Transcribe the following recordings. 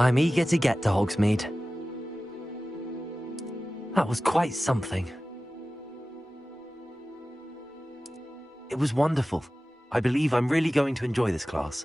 I'm eager to get to Hogsmeade. That was quite something. It was wonderful. I believe I'm really going to enjoy this class.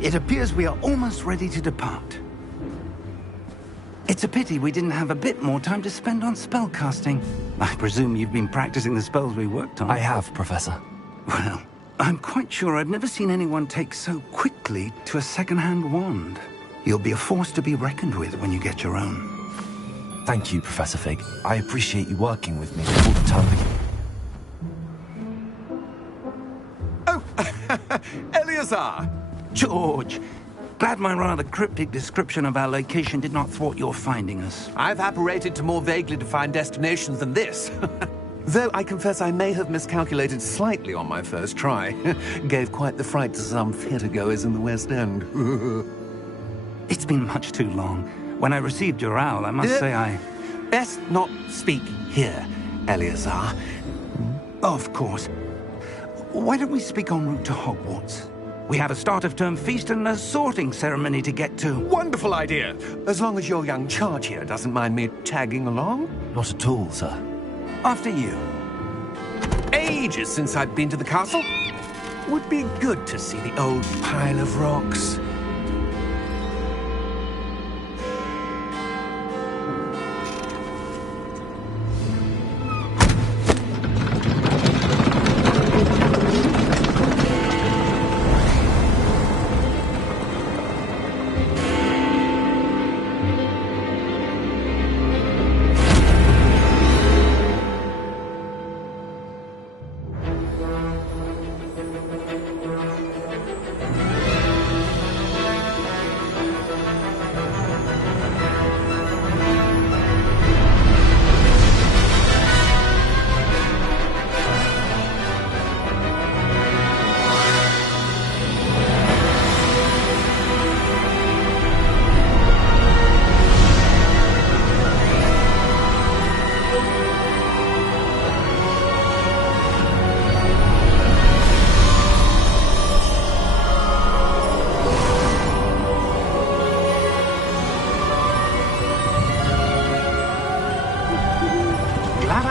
It appears we are almost ready to depart. It's a pity we didn't have a bit more time to spend on spellcasting. I presume you've been practicing the spells we worked on. I have, Professor. Well, I'm quite sure I've never seen anyone take so quickly to a second-hand wand. You'll be a force to be reckoned with when you get your own. Thank you, Professor Fig. I appreciate you working with me all the time. Oh, Eleazar! George, glad my rather cryptic description of our location did not thwart your finding us. I've apparated to more vaguely defined destinations than this. Though I confess I may have miscalculated slightly on my first try. Gave quite the fright to some theatre-goers in the West End. It's been much too long. When I received your owl, I must say I... Best not speak here, Eleazar. Of course. Why don't we speak en route to Hogwarts? We have a start-of-term feast and a sorting ceremony to get to. Wonderful idea! As long as your young charge here doesn't mind me tagging along. Not at all, sir. After you. Ages since I've been to the castle. Would be good to see the old pile of rocks.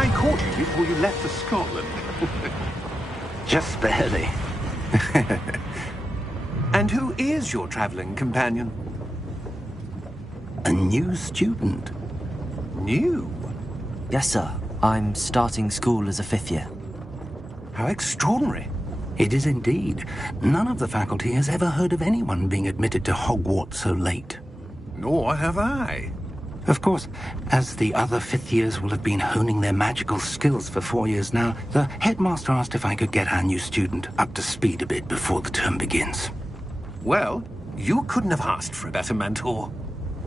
I caught you before you left for Scotland. Just barely. And who is your traveling companion? A new student. New? Yes, sir. I'm starting school as a 5th year. How extraordinary. It is indeed. None of the faculty has ever heard of anyone being admitted to Hogwarts so late. Nor have I. Of course, as the other 5th years will have been honing their magical skills for 4 years now, the headmaster asked if I could get our new student up to speed a bit before the term begins. Well, you couldn't have asked for a better mentor.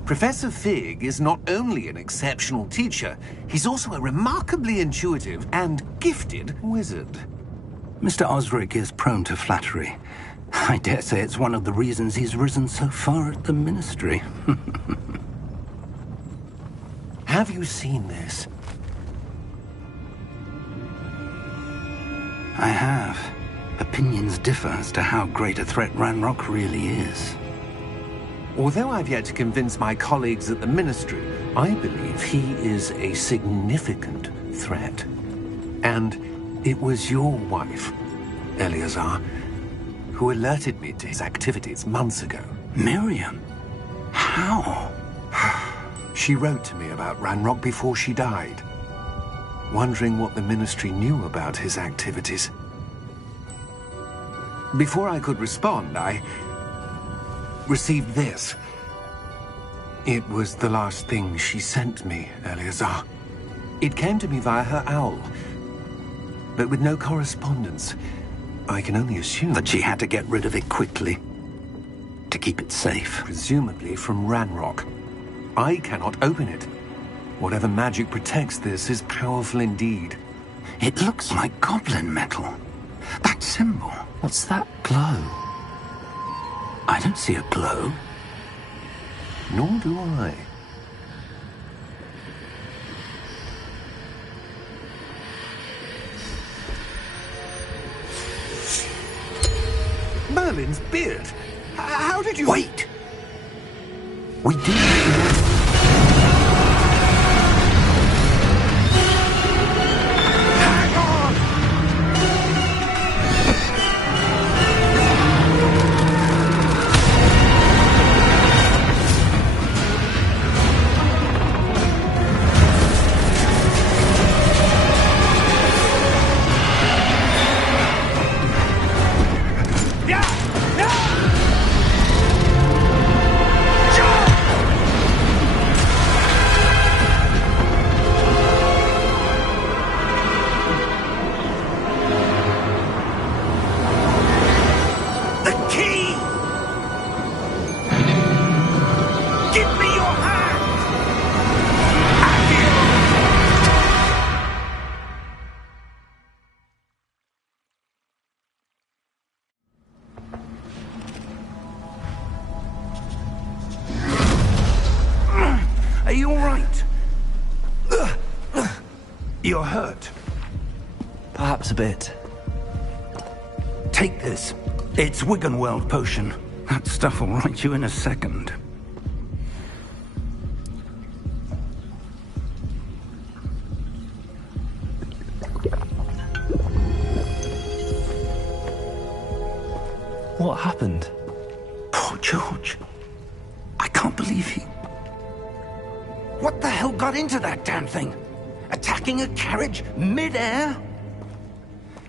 Professor Fig is not only an exceptional teacher, he's also a remarkably intuitive and gifted wizard. Mr. Osric is prone to flattery. I dare say it's one of the reasons he's risen so far at the Ministry. Have you seen this? I have. Opinions differ as to how great a threat Ranrock really is. Although I've yet to convince my colleagues at the Ministry, I believe he is a significant threat. And it was your wife, Eleazar, who alerted me to his activities months ago. Miriam? How? She wrote to me about Ranrock before she died, wondering what the Ministry knew about his activities. Before I could respond, I received this. It was the last thing she sent me, Eleazar. It came to me via her owl, but with no correspondence. I can only assume That she had to get rid of it quickly, to keep it safe. presumably from Ranrock. I cannot open it. Whatever magic protects this is powerful indeed. It looks like goblin metal. That symbol. What's that glow? I don't see a glow. Nor do I. Merlin's beard! How did you... Wait! We did. Hang on! The key! Give me your hand! Are you all right? You're hurt. Perhaps a bit. Take this. It's Wiggenweld potion. That stuff will right you in a second. What happened? Poor George. I can't believe he... What the hell got into that damn thing? Attacking a carriage mid-air?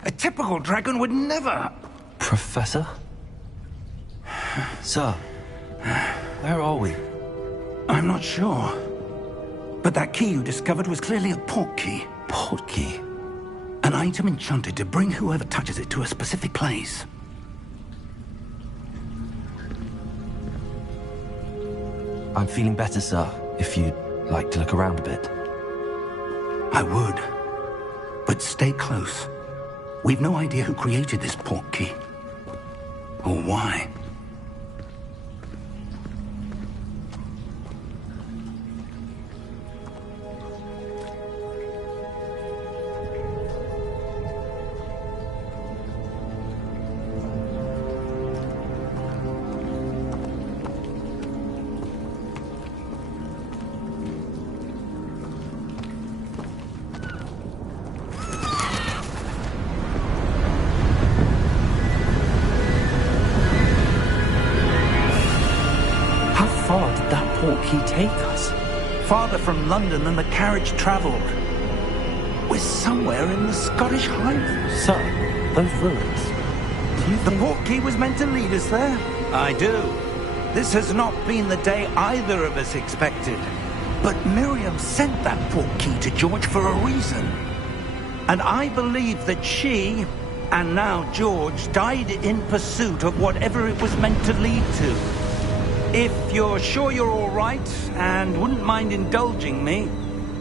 A typical dragon would never... Professor? Sir, where are we? I'm not sure. But that key you discovered was clearly a port key. Port key? An item enchanted to bring whoever touches it to a specific place. I'm feeling better, sir, if you'd like to look around a bit. I would. But stay close. We've no idea who created this port key. Or why. portkey take us? Farther from London than the carriage travelled. We're somewhere in the Scottish Highlands. Sir, those ruins. Do you The think... portkey was meant to lead us there? I do. This has not been the day either of us expected. But Miriam sent that portkey to George for a reason. And I believe that she, and now George, died in pursuit of whatever it was meant to lead to. If you're sure you're all right, and wouldn't mind indulging me,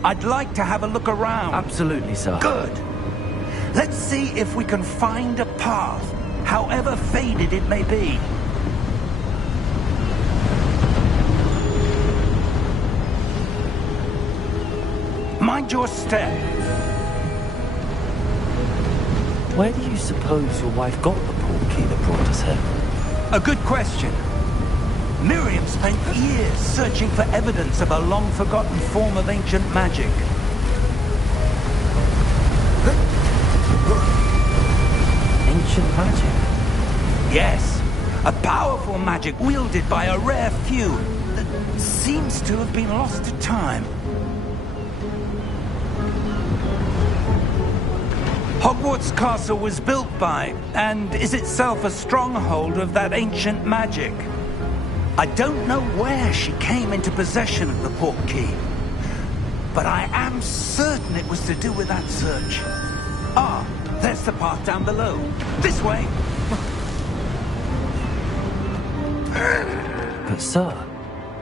I'd like to have a look around. Absolutely, sir. Good. Let's see if we can find a path, however faded it may be. Mind your step. Where do you suppose your wife got the portkey that brought us here? A good question. Miriam spent years searching for evidence of a long-forgotten form of ancient magic. Ancient magic? Yes, a powerful magic wielded by a rare few that seems to have been lost to time. Hogwarts Castle was built by, and is itself a stronghold of that ancient magic. I don't know where she came into possession of the portkey, but I am certain it was to do with that search. Ah, there's the path down below. This way! But sir,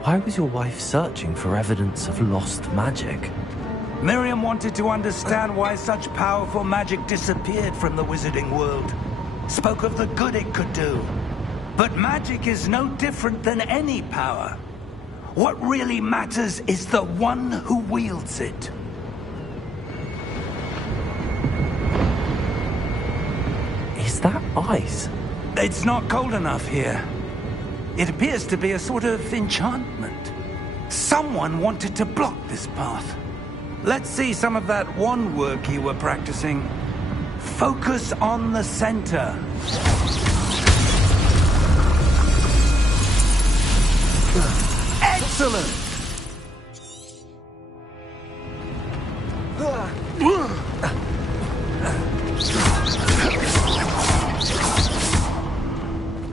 why was your wife searching for evidence of lost magic? Miriam wanted to understand why such powerful magic disappeared from the wizarding world. Spoke of the good it could do. But magic is no different than any power. What really matters is the one who wields it. Is that ice? It's not cold enough here. It appears to be a sort of enchantment. Someone wanted to block this path. Let's see some of that wand work you were practicing. Focus on the center. Excellent!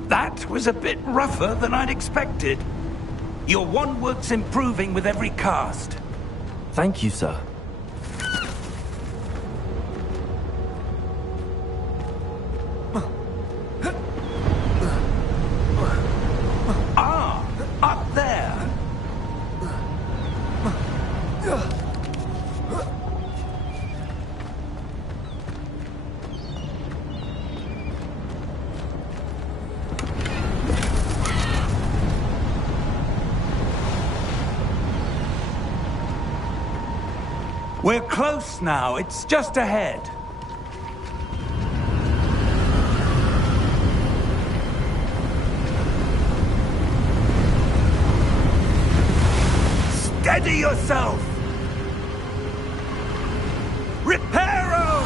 That was a bit rougher than I'd expected. Your wand work's improving with every cast. Thank you, sir. Ah, up there. We're close now. It's just ahead. Steady yourself! Reparo!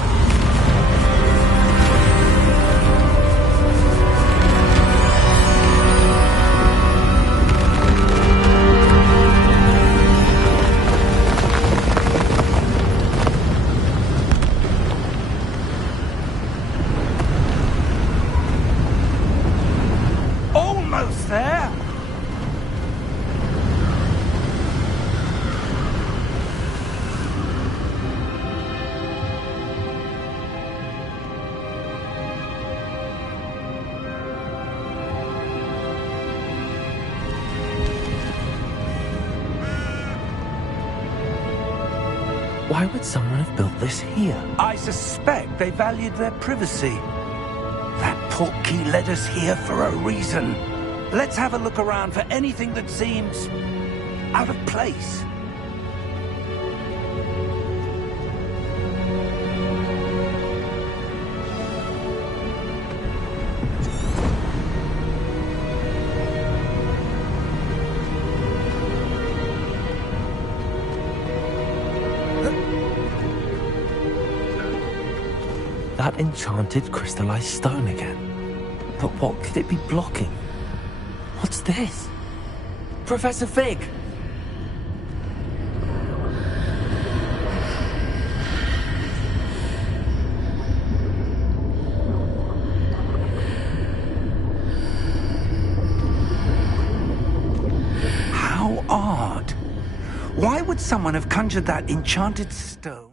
Almost there! Why would someone have built this here? I suspect they valued their privacy. That portkey led us here for a reason. Let's have a look around for anything that seems out of place. That enchanted crystallized stone again. But what could it be blocking? What's this? Professor Fig! would someone have conjured that enchanted stone?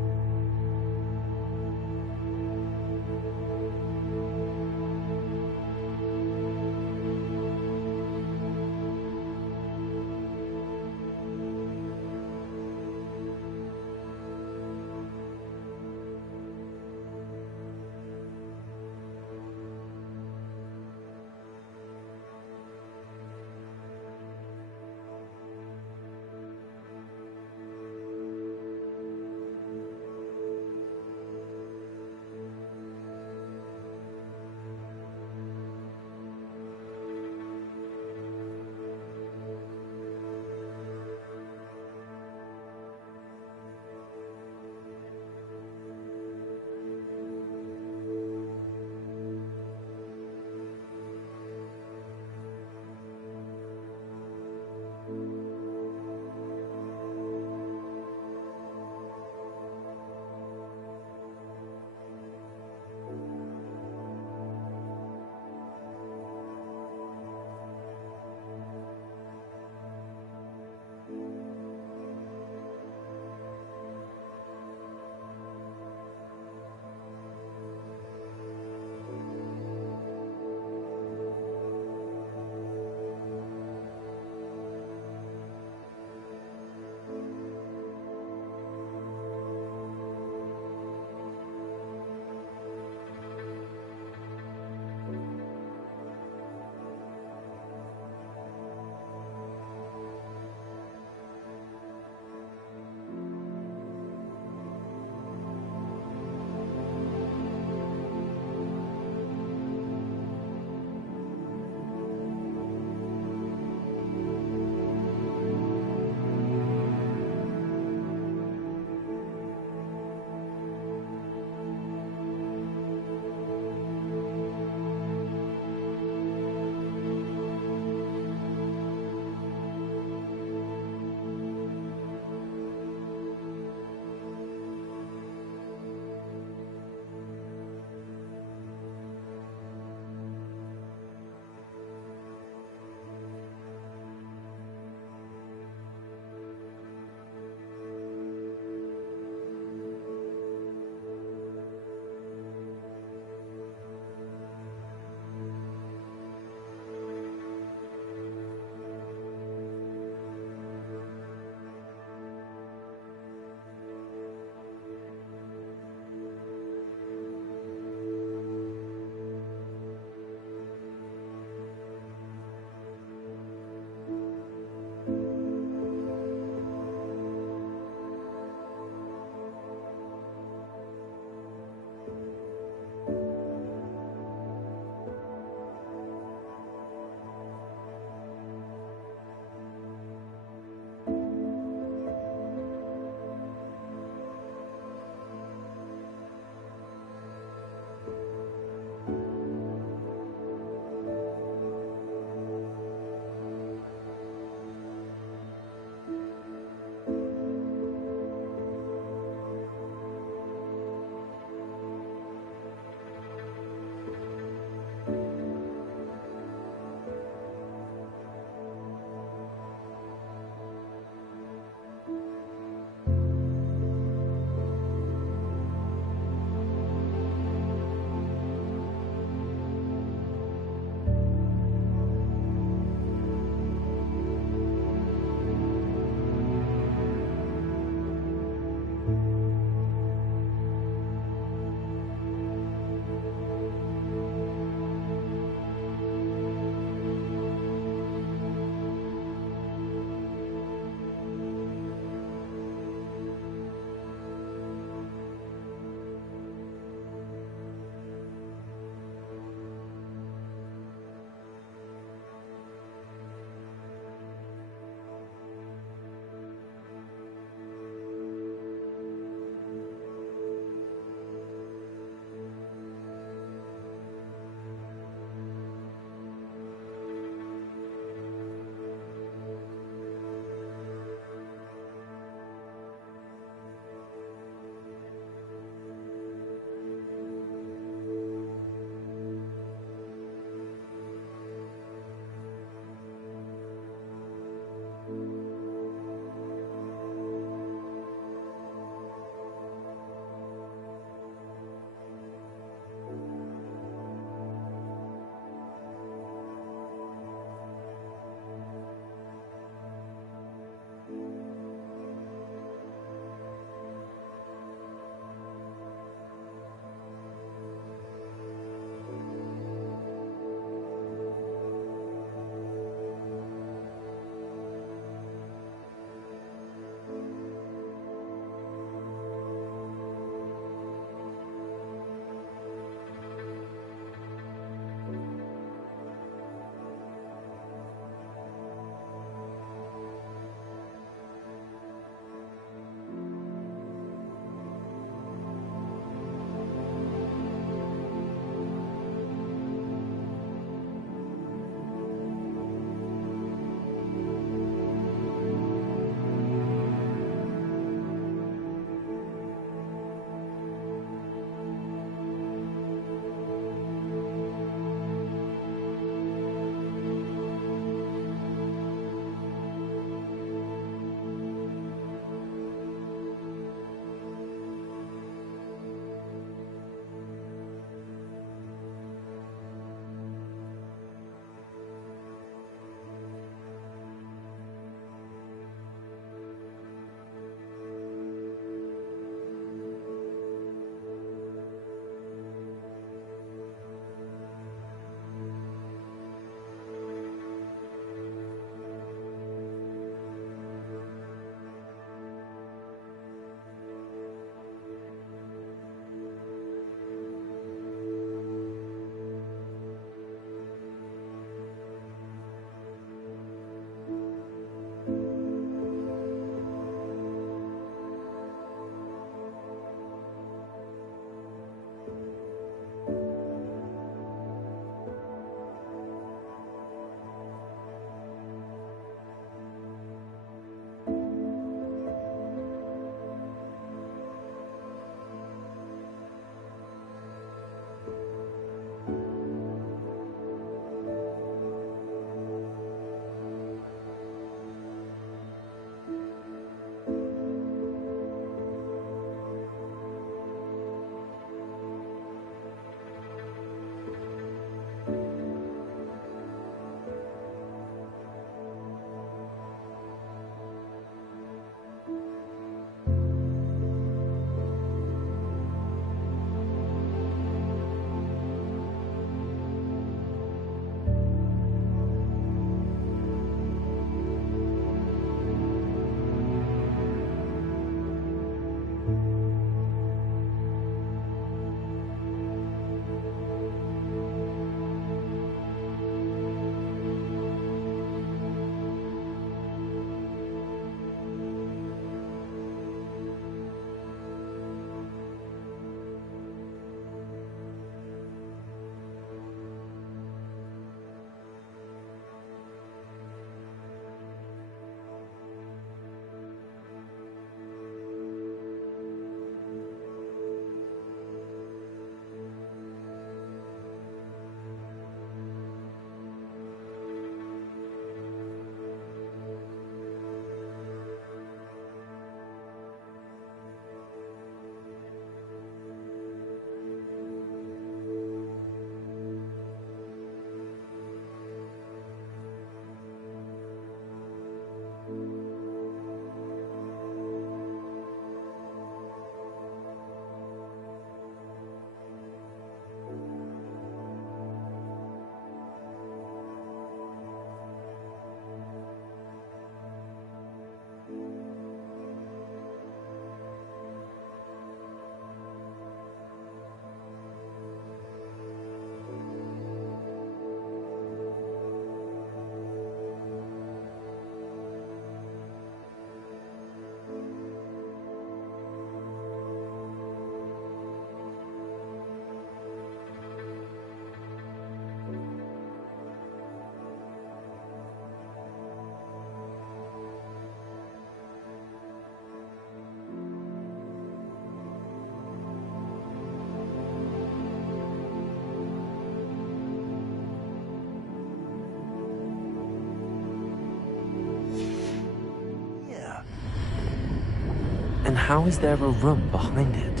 And how is there a room behind it?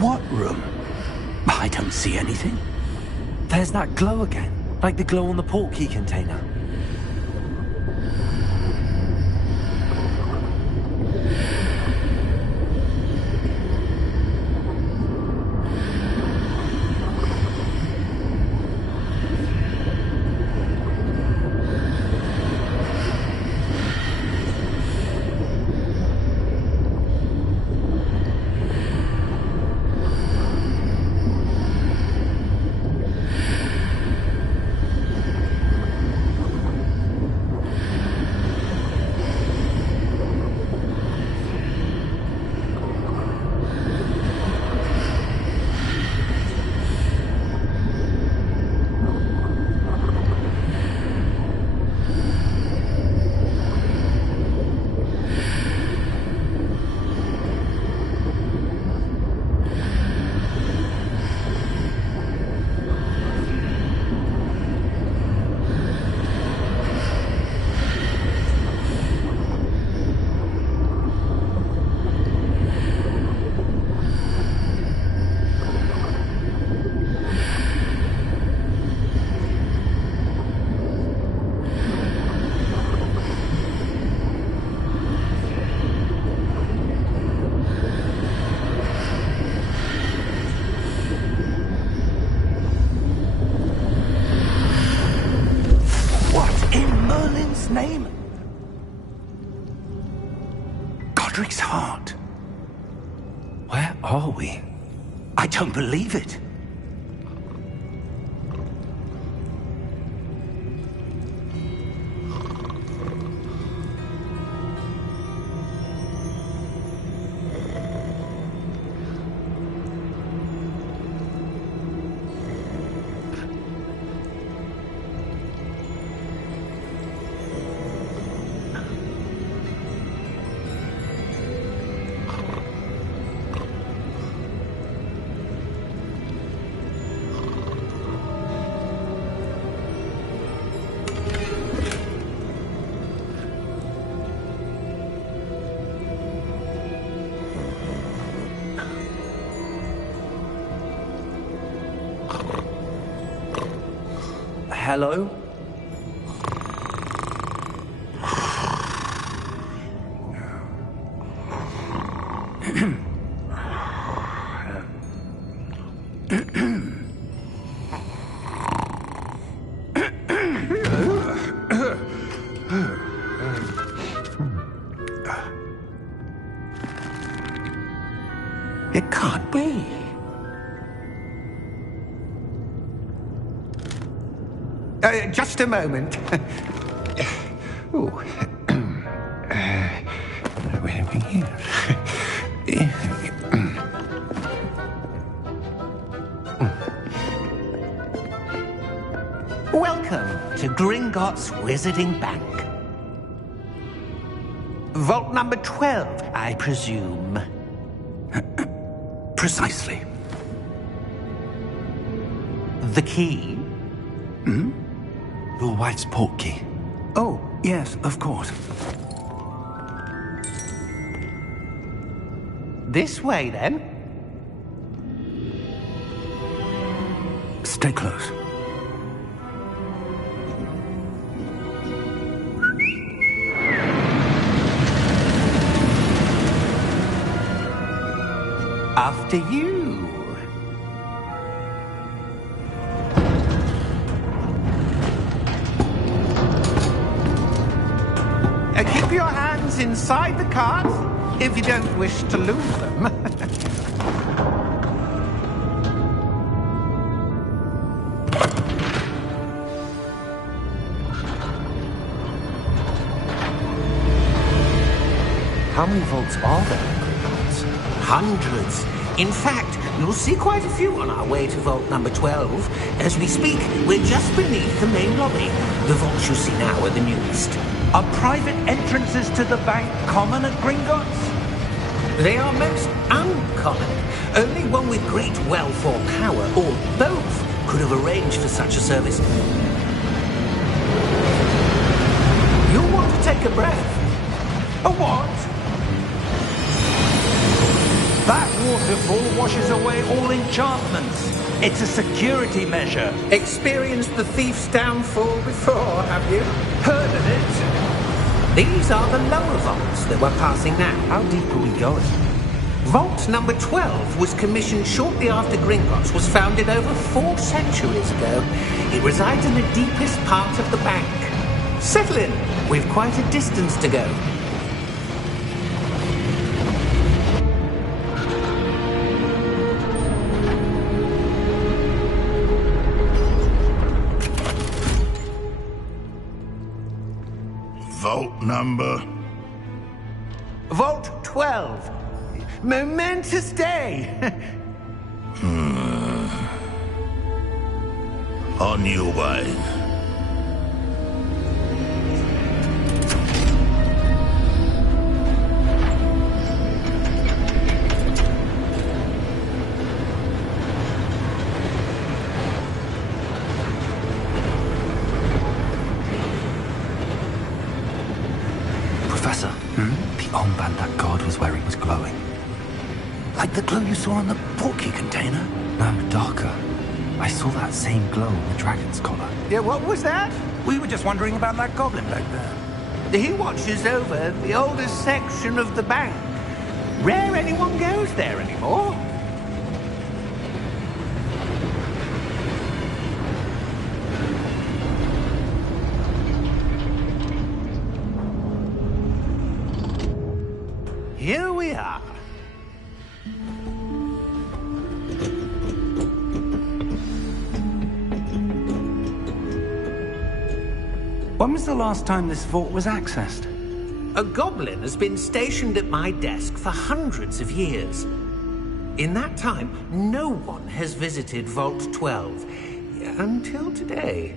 What room? I don't see anything. There's that glow again, like the glow on the portkey container. Name? Godric's heart. Where are we? I don't believe it. Hello? It can't be. Just a moment. Oh. Where are we here? Welcome to Gringotts Wizarding Bank. Vault number 12, I presume. Precisely. The key? Your wife's portkey. Oh, yes, of course. This way, then. Stay close. After you. Keep your hands inside the cart if you don't wish to lose them. How many vaults are there in Gringotts? Hundreds. In fact, you'll see quite a few on our way to vault number 12. As we speak, we're just beneath the main lobby. The vaults you see now are the newest. Are private entrances to the bank common at Gringotts? They are most uncommon. Only one with great wealth or power, or both, could have arranged for such a service. You'll want to take a breath. A what? That waterfall washes away all enchantments. It's a security measure. Experienced the thief's downfall before, have you? Heard of it? These are the lower vaults that we're passing now. How deep are we going? Vault number 12 was commissioned shortly after Gringotts was founded over 4 centuries ago. It resides in the deepest part of the bank. Settle in. We've quite a distance to go. Vault number? Vault 12. Momentous day. On your way. Professor, the armband that guard was wearing was glowing. Like the glow you saw on the portkey container? No, darker. I saw that same glow on the dragon's collar. Yeah, what was that? We were just wondering about that goblin back there. He watches over the oldest section of the bank. Rare anyone goes there anymore. Here we are. When was the last time this vault was accessed? A goblin has been stationed at my desk for hundreds of years. In that time, no one has visited Vault 12 until today.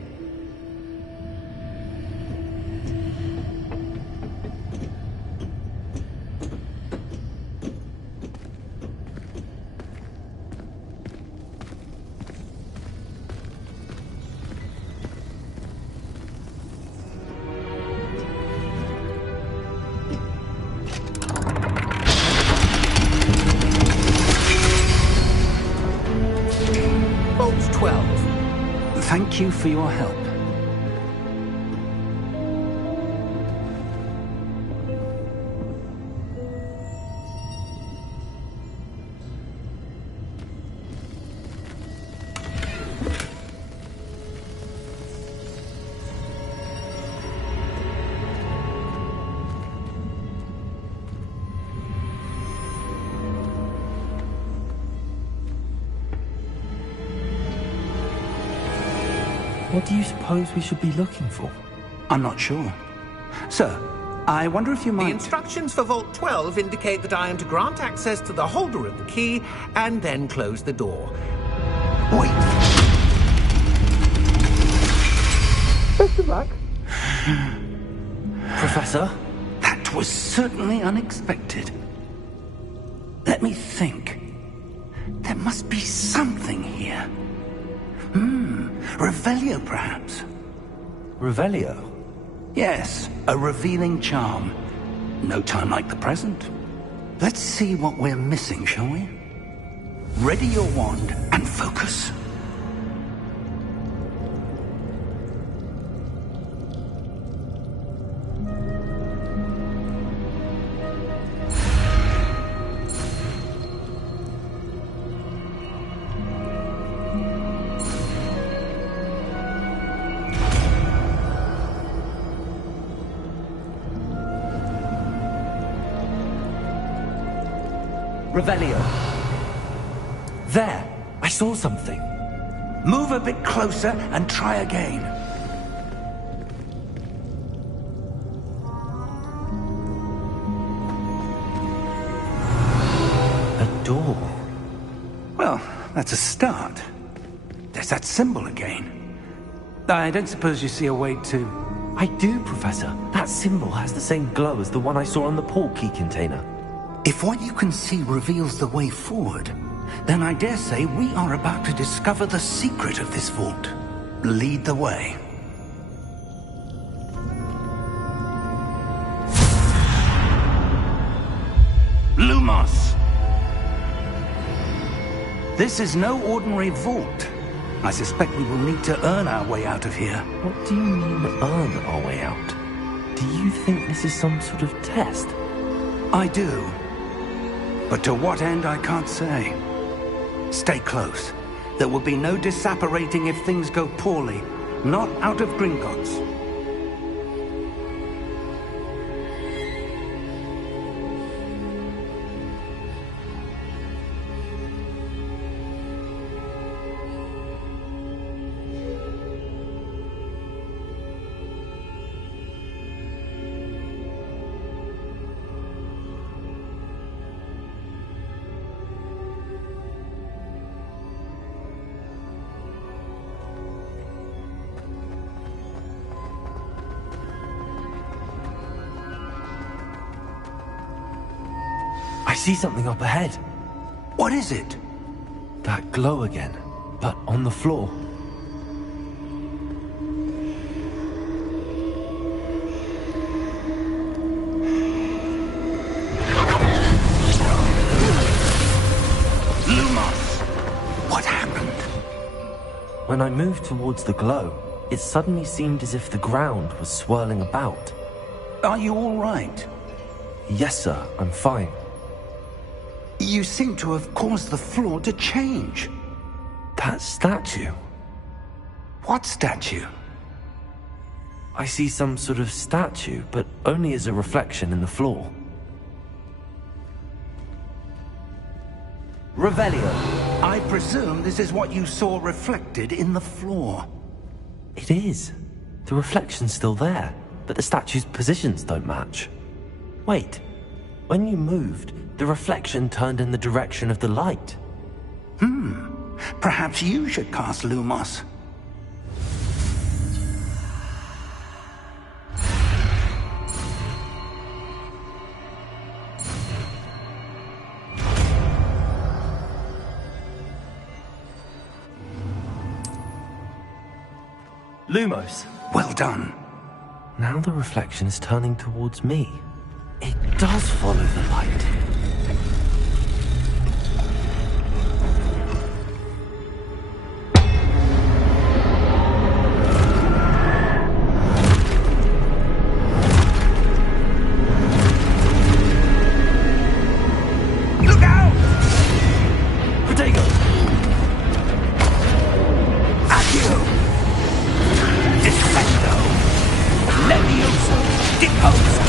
Vault 12. Thank you for your help. What do you suppose we should be looking for? I'm not sure. Sir, I wonder if you The might... instructions for Vault 12 indicate that I am to grant access to the holder of the key and then close the door. Wait! Best of luck. Professor? That was certainly unexpected. Let me think. There must be something here. Revelio, perhaps? Revelio? Yes, a revealing charm. No time like the present. Let's see what we're missing, shall we? Ready your wand and focus. Revelio. There! I saw something. Move a bit closer and try again. A door. Well, that's a start. There's that symbol again. I don't suppose you see a way to... I do, Professor. That symbol has the same glow as the one I saw on the portkey container. If what you can see reveals the way forward, then I dare say we are about to discover the secret of this vault. Lead the way. Lumos! This is no ordinary vault. I suspect we will need to earn our way out of here. What do you mean, earn our way out? Do you think this is some sort of test? I do. But to what end, I can't say. Stay close. There will be no disapparating if things go poorly. Not out of Gringotts. I see something up ahead. What is it? That glow again, but on the floor. Lumos! What happened? When I moved towards the glow, it suddenly seemed as if the ground was swirling about. Are you all right? Yes, sir, I'm fine. You seem to have caused the floor to change. That statue. What statue? I see some sort of statue, but only as a reflection in the floor. Revelio. I presume this is what you saw reflected in the floor. It is. The reflection's still there, but the statue's positions don't match. Wait. When you moved, the reflection turned in the direction of the light. Perhaps you should cast Lumos. Lumos. Well done. Now the reflection is turning towards me. It does follow the light. Look out! Protego! Accio! Defendo! Levioso! Deposo!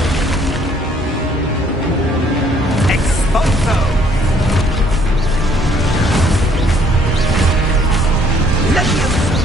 Exposo! Levioso!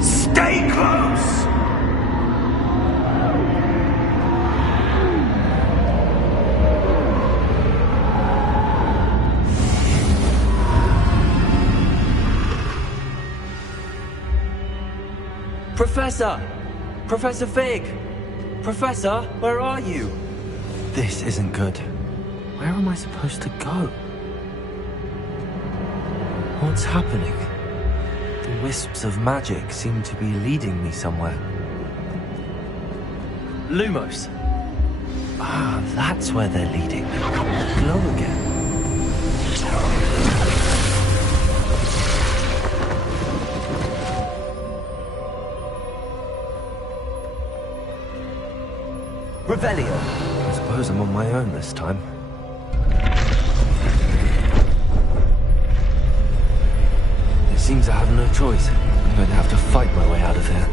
Stay close! Professor! Professor Fig! Professor, where are you? This isn't good. Where am I supposed to go? What's happening? The wisps of magic seem to be leading me somewhere. Lumos. Ah, that's where they're leading. Glow again. Revelio. I suppose I'm on my own this time. It seems I have no choice. I'm going to have to fight my way out of here.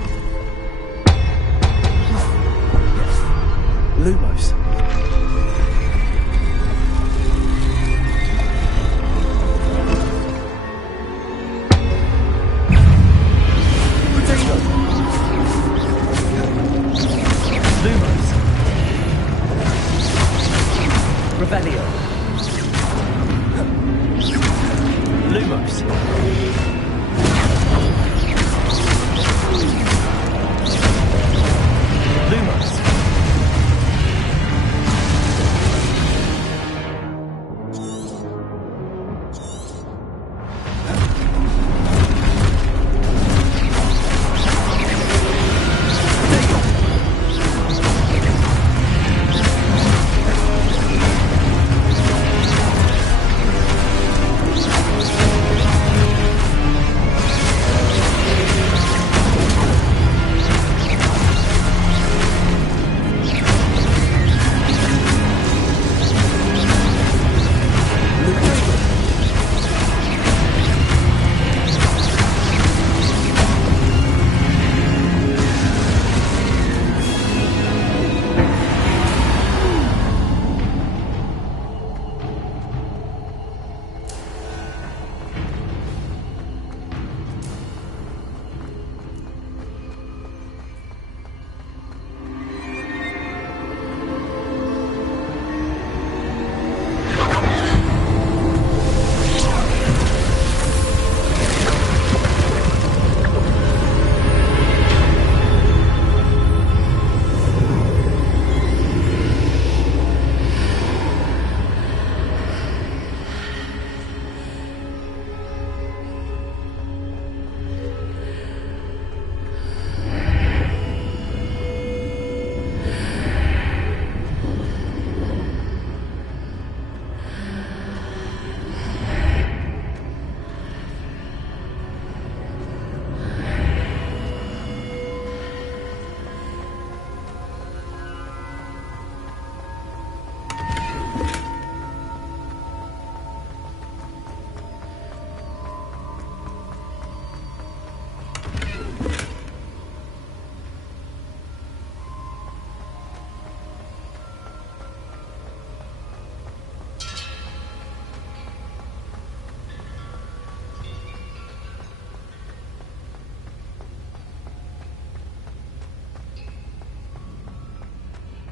Lumos. Revelio. Lumos. Lumos.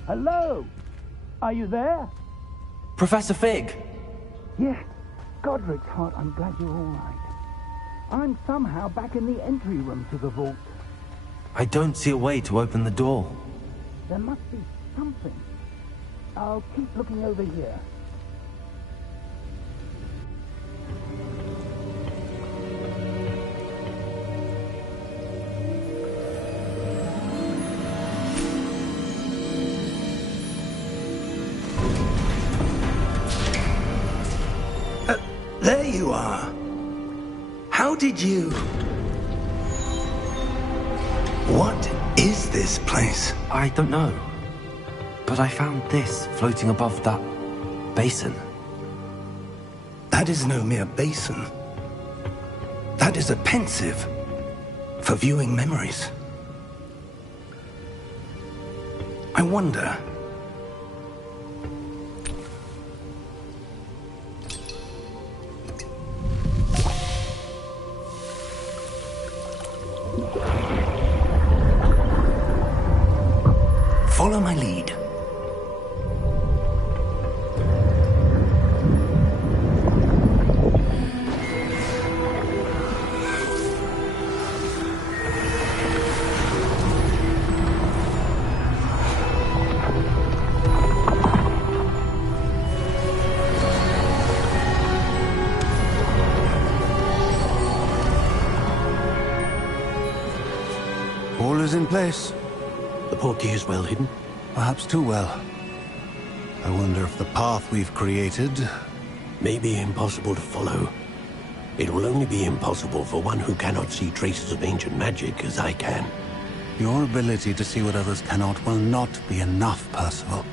Hello? Are you there? Professor Fig! Yes. Godric's heart, I'm glad you're all right. I'm somehow back in the entry room to the vault. I don't see a way to open the door. There must be something. I'll keep looking over here. There you are. How did you... What is this place? I don't know. But I found this floating above that basin. That is no mere basin. That is a pensive for viewing memories. I wonder... Follow my lead. All is in place. The portkey is well hidden? Perhaps too well. I wonder if the path we've created... May be impossible to follow. It will only be impossible for one who cannot see traces of ancient magic as I can. Your ability to see what others cannot will not be enough, Percival.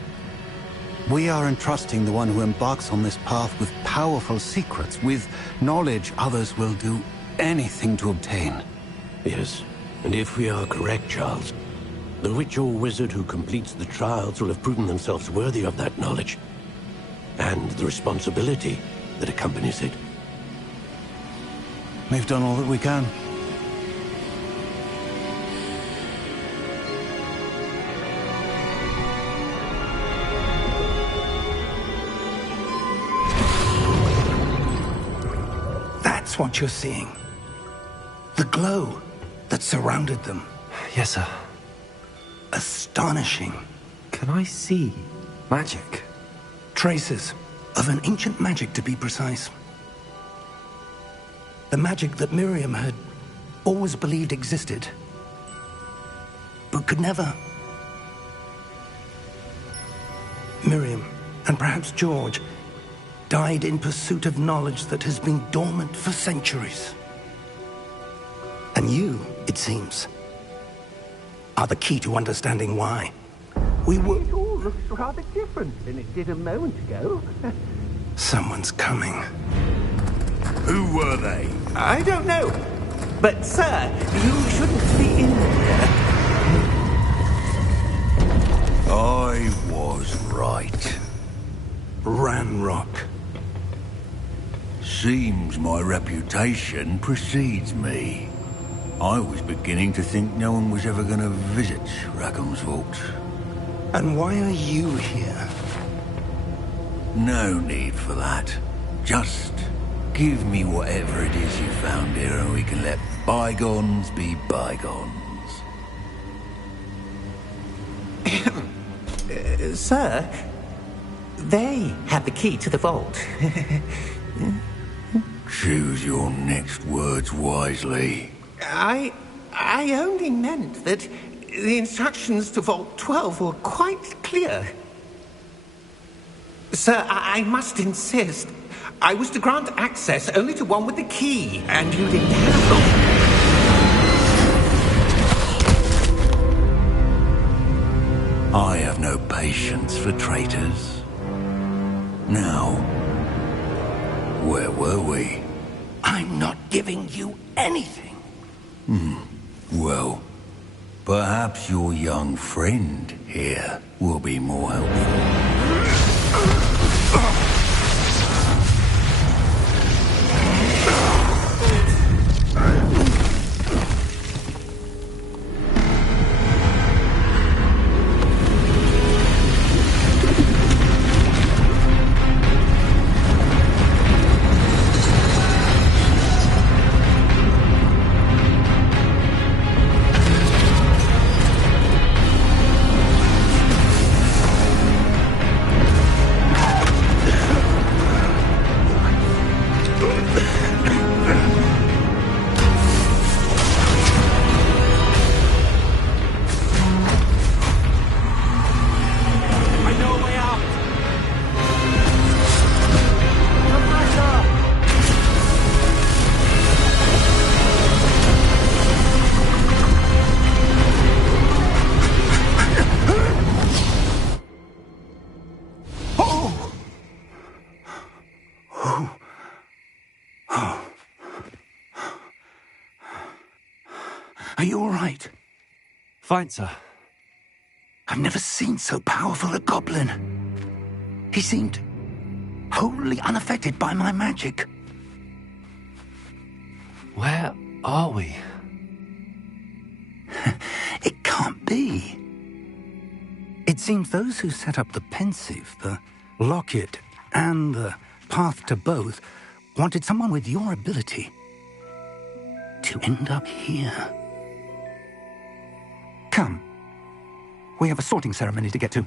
We are entrusting the one who embarks on this path with powerful secrets, with knowledge others will do anything to obtain. Yes, and if we are correct, Charles, the witch or wizard who completes the trials will have proven themselves worthy of that knowledge, and the responsibility that accompanies it. We've done all that we can. That's what you're seeing. The glow that surrounded them. Yes, sir. Astonishing. Can I see magic? Traces of an ancient magic, to be precise. The magic that Miriam had always believed existed, but could never. Miriam, and perhaps George, died in pursuit of knowledge that has been dormant for centuries. And you, it seems, are the key to understanding why. We were... It all looks rather different than it did a moment ago. Someone's coming. Who were they? I don't know. But, sir, you shouldn't be in here. I was right. Ranrock. Seems my reputation precedes me. I was beginning to think no one was ever going to visit Rackham's vault. And why are you here? No need for that. Just give me whatever it is you found here and we can let bygones be bygones. Sir, they have the key to the vault. Choose your next words wisely. I only meant that the instructions to Vault 12 were quite clear. Sir, I must insist. I was to grant access only to one with the key, and you didn't have them. I have no patience for traitors. Now, where were we? I'm not giving you anything. Well, perhaps your young friend here will be more helpful. Are you all right? Fine, sir. I've never seen so powerful a goblin. He seemed wholly unaffected by my magic. Where are we? It can't be. It seems those who set up the pensive, the locket, and the path to both wanted someone with your ability to end up here. Come. We have a sorting ceremony to get to.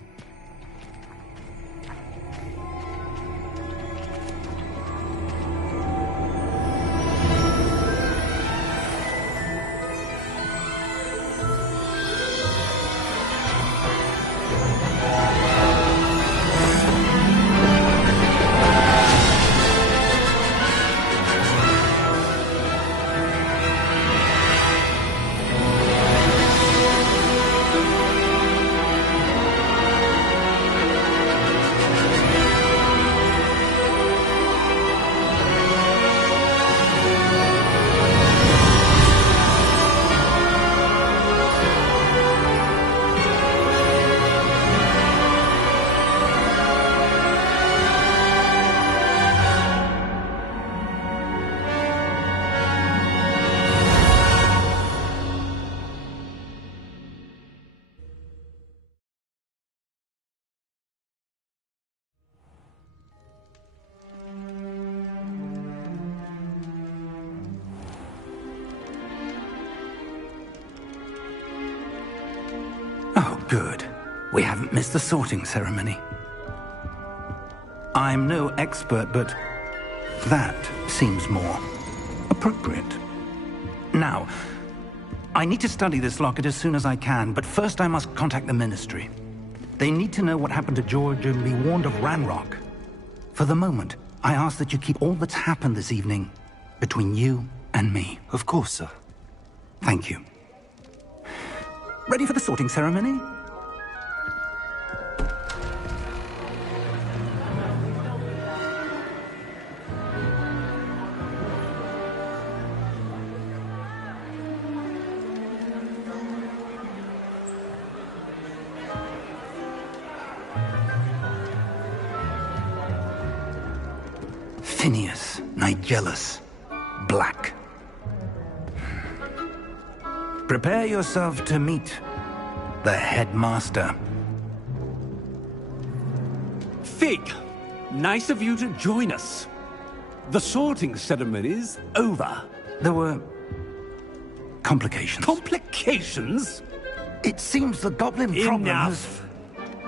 We haven't missed the sorting ceremony. I'm no expert, but that seems more appropriate. Now, I need to study this locket as soon as I can, but first I must contact the Ministry. They need to know what happened to George and be warned of Ranrock. For the moment, I ask that you keep all that's happened this evening between you and me. Of course, sir. Thank you. Ready for the sorting ceremony? Phineas, Nigellus, Black. Prepare yourself to meet the headmaster. Fig, nice of you to join us. The sorting ceremony's over. There were complications. Complications? It seems the goblin problem Enough!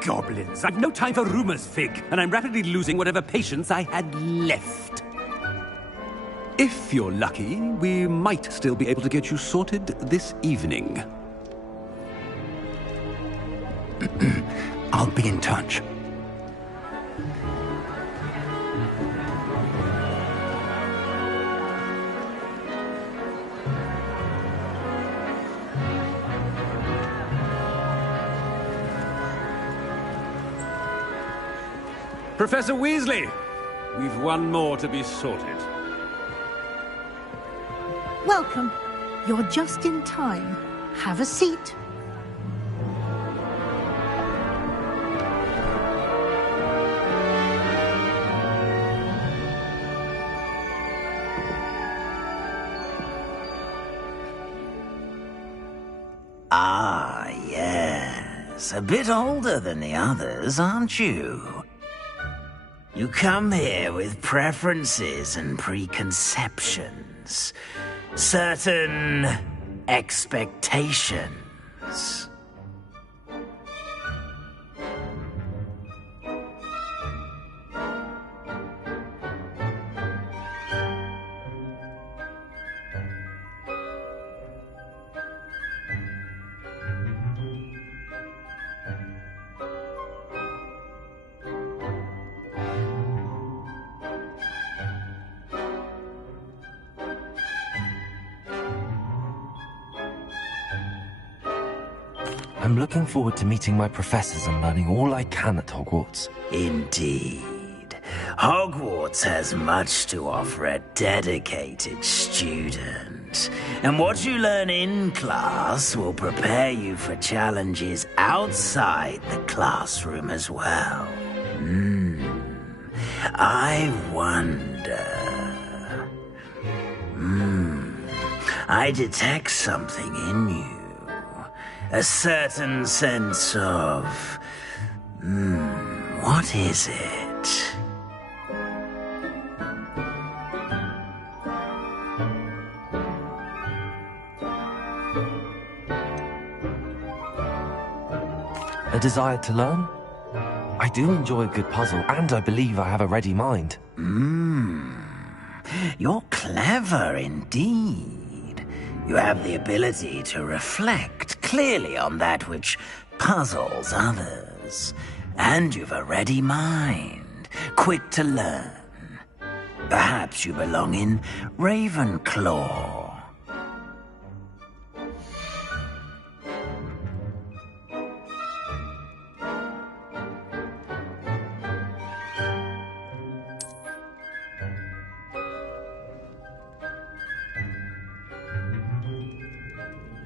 Goblins. I've no time for rumors, Fig, and I'm rapidly losing whatever patience I had left. If you're lucky, we might still be able to get you sorted this evening. I'll be in touch. Professor Weasley, we've one more to be sorted. Welcome. You're just in time. Have a seat. Ah, yes. A bit older than the others, aren't you? You come here with preferences and preconceptions. Certain expectations. I'm looking forward to meeting my professors and learning all I can at Hogwarts. Indeed. Hogwarts has much to offer a dedicated student. And what you learn in class will prepare you for challenges outside the classroom as well. I wonder... I detect something in you. A certain sense of... what is it? A desire to learn? I do enjoy a good puzzle, and I believe I have a ready mind. You're clever indeed. You have the ability to reflect clearly on that which puzzles others. And you've a ready mind, quick to learn. Perhaps you belong in Ravenclaw.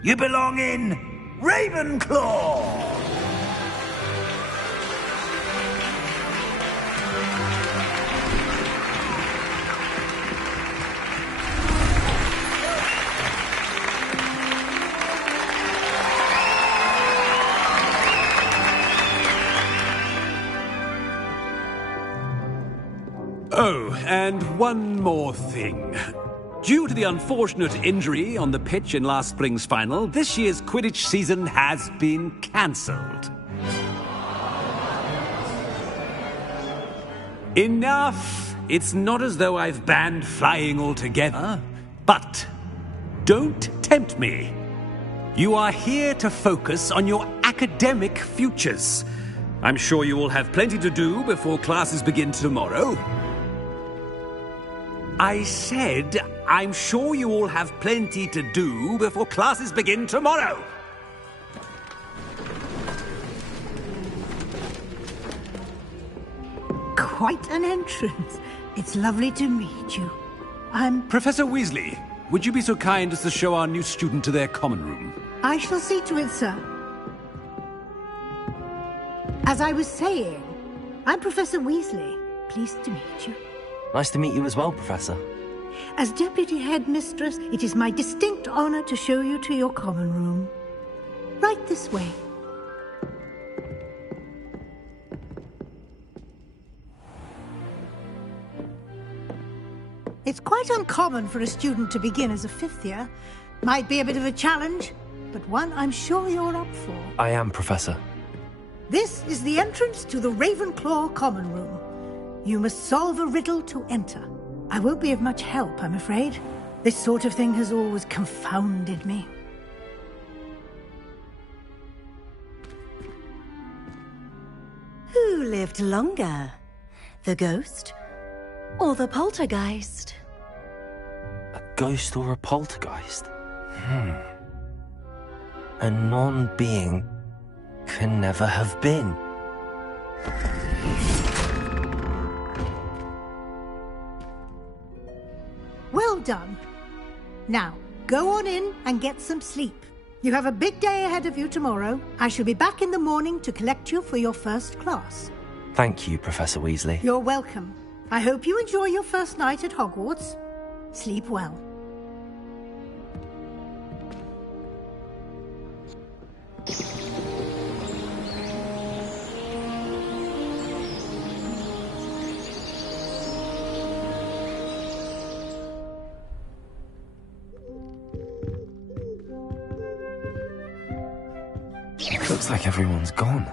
You belong in Ravenclaw! Oh, and one more thing. Due to the unfortunate injury on the pitch in last spring's final, this year's Quidditch season has been cancelled. Enough! It's not as though I've banned flying altogether. But don't tempt me. You are here to focus on your academic futures. I'm sure you will have plenty to do before classes begin tomorrow. I said, I'm sure you all have plenty to do before classes begin tomorrow. Quite an entrance. It's lovely to meet you. I'm... Professor Weasley, would you be so kind as to show our new student to their common room? I shall see to it, sir. As I was saying, I'm Professor Weasley. Pleased to meet you. Nice to meet you as well, Professor. As Deputy Headmistress, it is my distinct honor to show you to your common room. Right this way. It's quite uncommon for a student to begin as a fifth year. Might be a bit of a challenge, but one I'm sure you're up for. I am, Professor. This is the entrance to the Ravenclaw Common Room. You must solve a riddle to enter. I won't be of much help, I'm afraid. This sort of thing has always confounded me. Who lived longer? The ghost or the poltergeist? A ghost or a poltergeist? A non-being can never have been. Well done. Now, go on in and get some sleep. You have a big day ahead of you tomorrow. I shall be back in the morning to collect you for your first class. Thank you, Professor Weasley. You're welcome. I hope you enjoy your first night at Hogwarts. Sleep well. Looks like everyone's gone.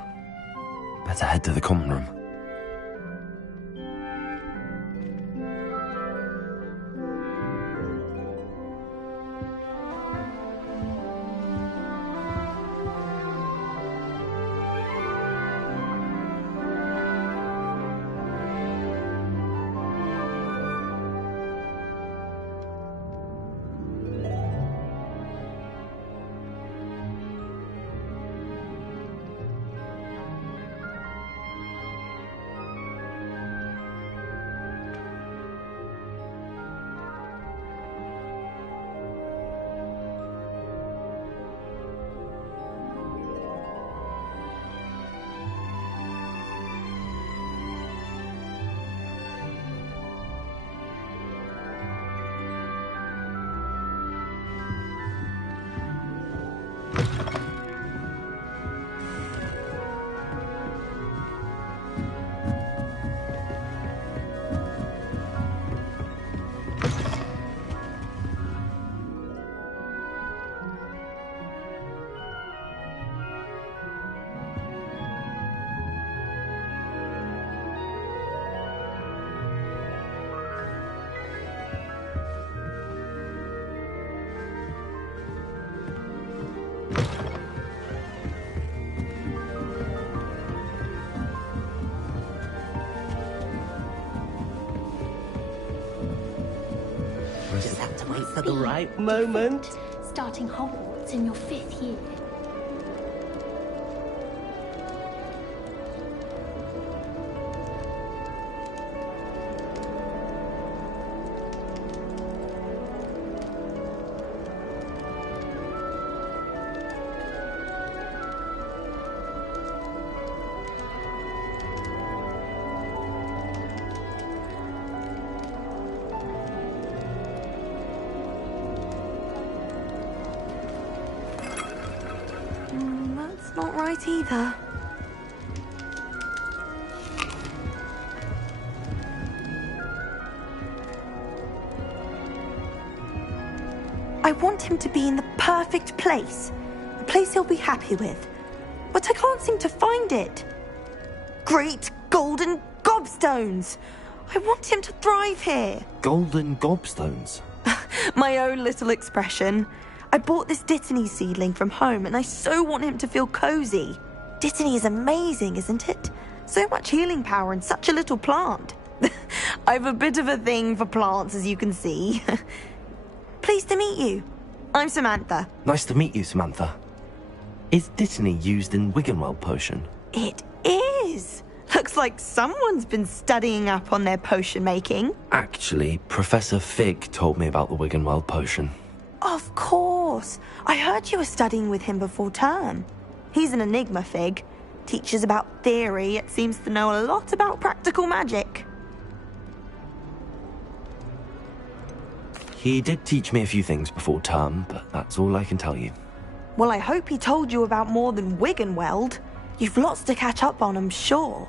Better head to the common room. Just have to wait for the right moment. Starting Hogwarts in your 5th year. That's not right either. I want him to be in the perfect place. A place he'll be happy with. But I can't seem to find it. Great golden goblin! gobstones. I want him to thrive here. Golden gobstones? My own little expression. I bought this Dittany seedling from home and I so want him to feel cozy. Dittany is amazing, isn't it? So much healing power in such a little plant. I've a bit of a thing for plants, as you can see. Pleased to meet you. I'm Samantha. Nice to meet you, Samantha. Is Dittany used in Wiggenweld potion? It is. Looks like someone's been studying up on their potion making. Actually, Professor Fig told me about the Wiggenweld potion. Of course. I heard you were studying with him before term. He's an enigma, Fig. Teaches about theory, yet seems to know a lot about practical magic. He did teach me a few things before term, but that's all I can tell you. Well, I hope he told you about more than Wiggenweld. You've lots to catch up on, I'm sure.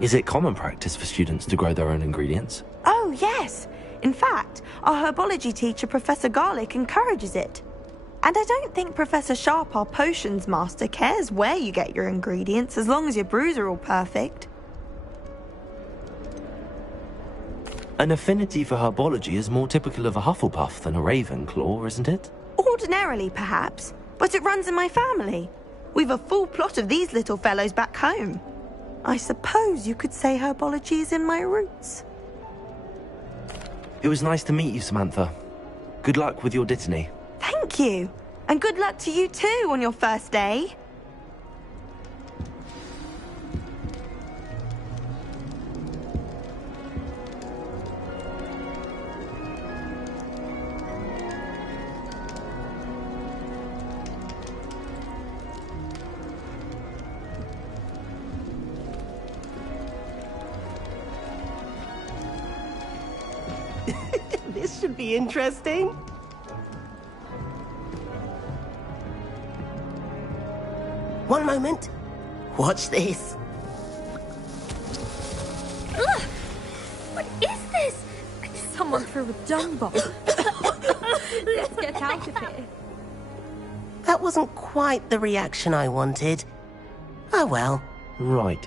Is it common practice for students to grow their own ingredients? Oh, yes. In fact, our herbology teacher, Professor Garlick, encourages it. And I don't think Professor Sharp, our potions master, cares where you get your ingredients as long as your brews are all perfect. An affinity for herbology is more typical of a Hufflepuff than a Ravenclaw, isn't it? Ordinarily, perhaps, but it runs in my family. We've a full plot of these little fellows back home. I suppose you could say herbology is in my roots. It was nice to meet you, Samantha. Good luck with your Dittany. Thank you. And good luck to you too on your first day. This should be interesting. One moment. Watch this. Ugh! What is this? Someone threw a dung bomb. Let's get out of here. That wasn't quite the reaction I wanted. Oh well. Right.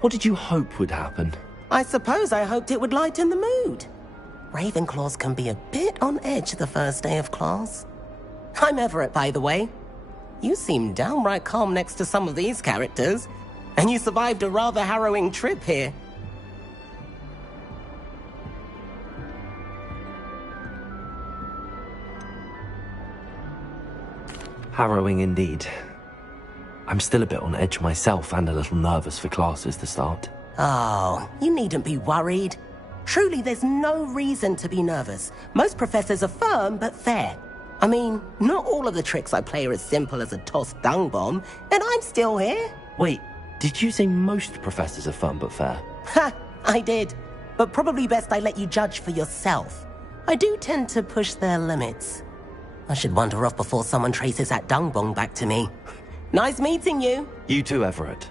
What did you hope would happen? I suppose I hoped it would lighten the mood. Ravenclaws can be a bit on edge the first day of class. I'm Everett, by the way. You seem downright calm next to some of these characters, and you survived a rather harrowing trip here. Harrowing indeed. I'm still a bit on edge myself and a little nervous for classes to start. Oh, you needn't be worried. Truly, there's no reason to be nervous. Most professors are firm but fair. I mean, not all of the tricks I play are as simple as a tossed dung bomb, and I'm still here. Wait, did you say most professors are firm but fair? Ha! I did. But probably best I let you judge for yourself. I do tend to push their limits. I should wander off before someone traces that dung bomb back to me. Nice meeting you. You too, Everett.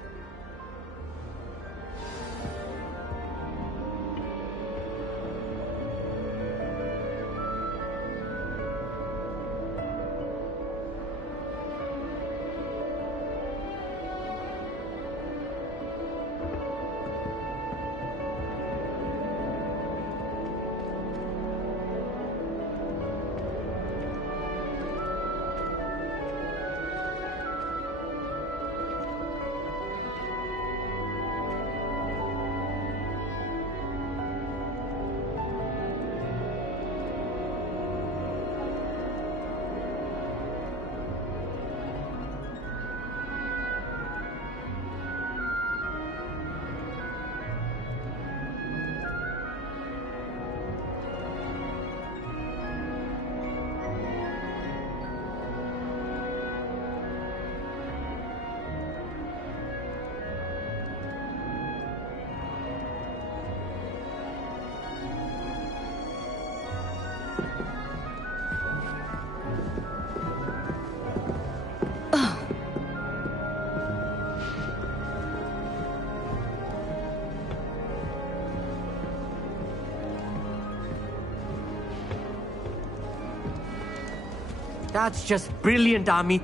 That's just brilliant, Amit.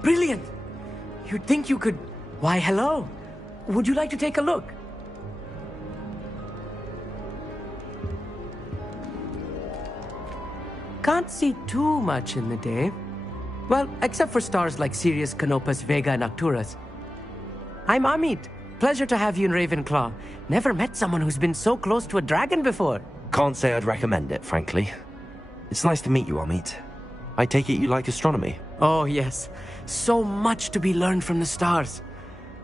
Brilliant! You'd think you could... Why, hello. Would you like to take a look? Can't see too much in the day. Well, except for stars like Sirius, Canopus, Vega, and Arcturus. I'm Amit. Pleasure to have you in Ravenclaw. Never met someone who's been so close to a dragon before. Can't say I'd recommend it, frankly. It's nice to meet you, Amit. I take it you like astronomy? Oh, yes. So much to be learned from the stars.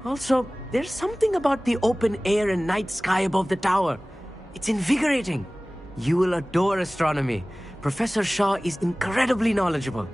Also, there's something about the open air and night sky above the tower. It's invigorating. You will adore astronomy. Professor Shaw is incredibly knowledgeable.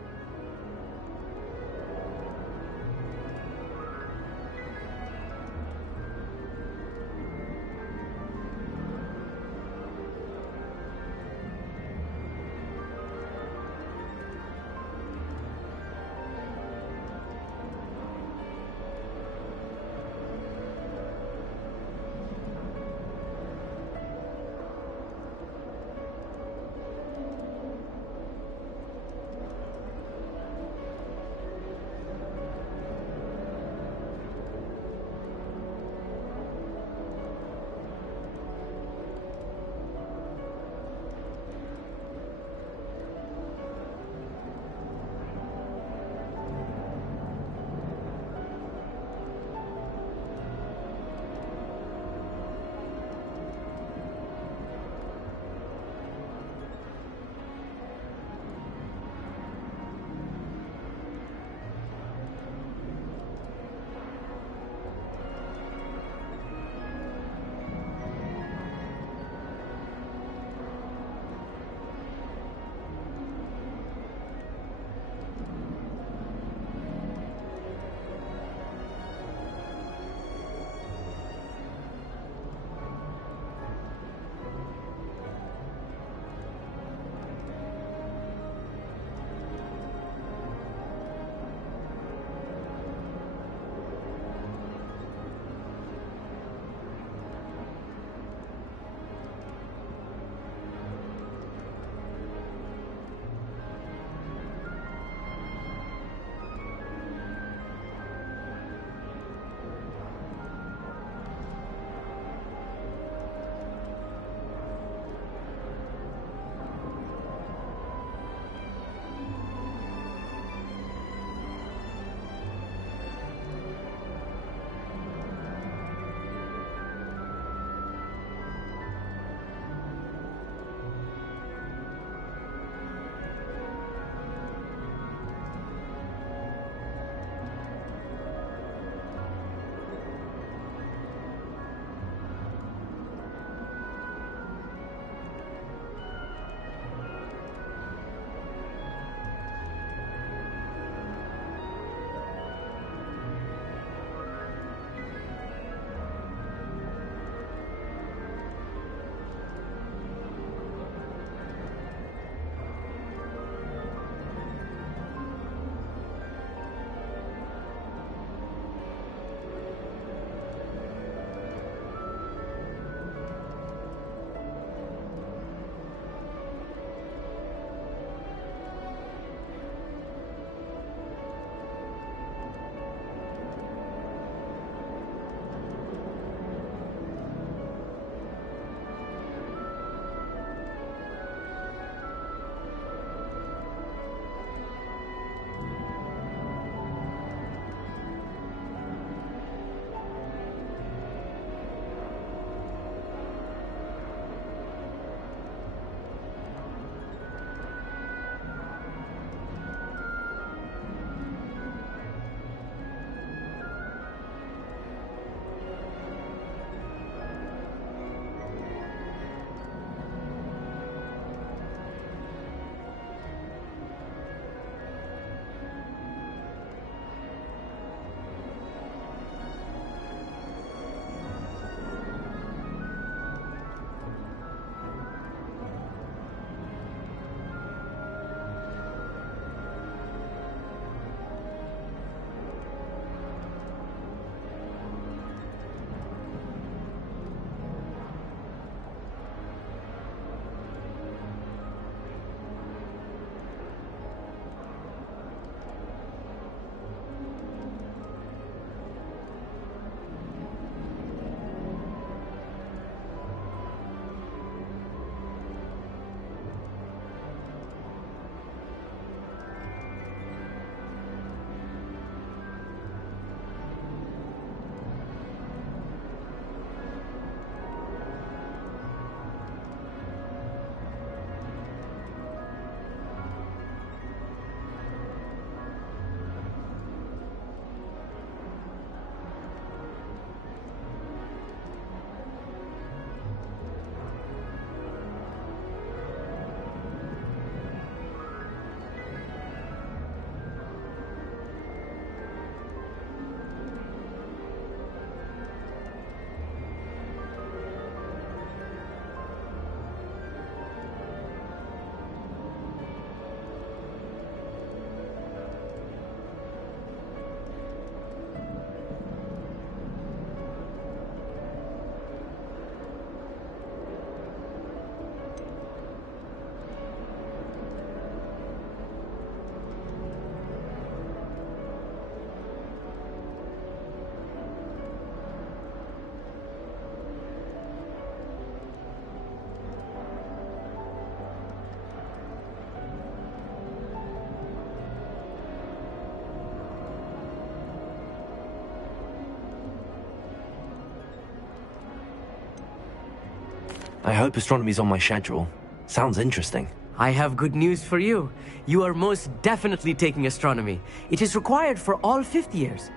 I hope astronomy's on my schedule. Sounds interesting. I have good news for you. You are most definitely taking astronomy. It is required for all fifth years.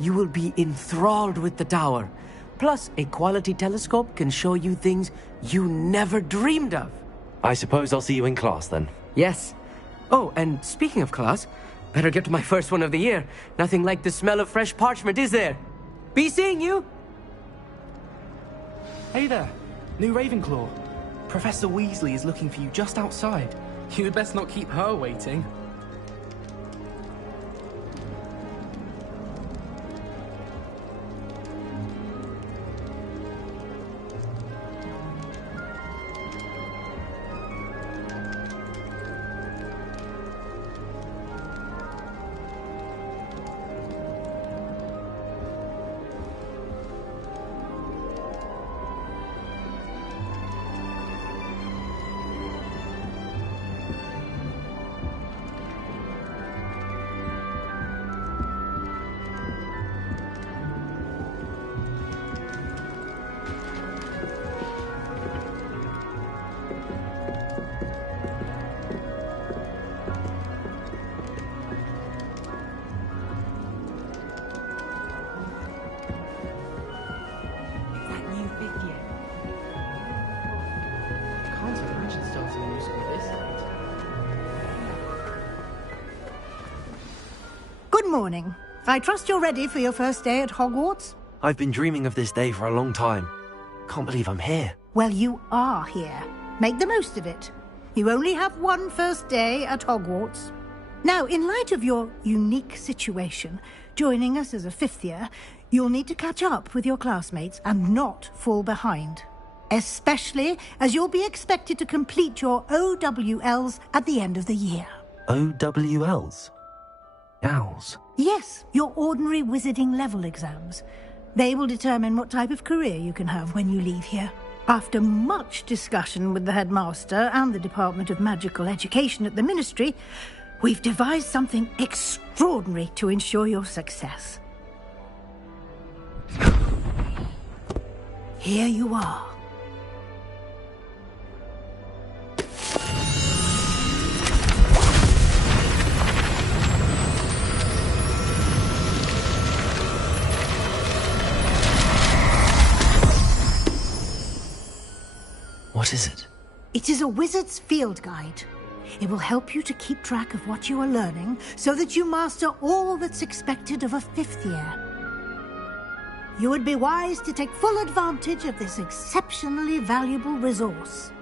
You will be enthralled with the tower. Plus, a quality telescope can show you things you never dreamed of. I suppose I'll see you in class then. Yes. Oh, and speaking of class, better get to my first one of the year. Nothing like the smell of fresh parchment, is there? Be seeing you! Hey there, new Ravenclaw. Professor Weasley is looking for you just outside. You'd best not keep her waiting. Good morning. I trust you're ready for your first day at Hogwarts? I've been dreaming of this day for a long time. Can't believe I'm here. Well, you are here. Make the most of it. You only have one first day at Hogwarts. Now, in light of your unique situation, joining us as a fifth year, you'll need to catch up with your classmates and not fall behind. Especially as you'll be expected to complete your OWLs at the end of the year. OWLs? Owls? Yes, your ordinary wizarding level exams. They will determine what type of career you can have when you leave here. After much discussion with the headmaster and the Department of Magical Education at the Ministry, we've devised something extraordinary to ensure your success. Here you are. What is it? It is a wizard's field guide. It will help you to keep track of what you are learning so that you master all that's expected of a fifth year. You would be wise to take full advantage of this exceptionally valuable resource.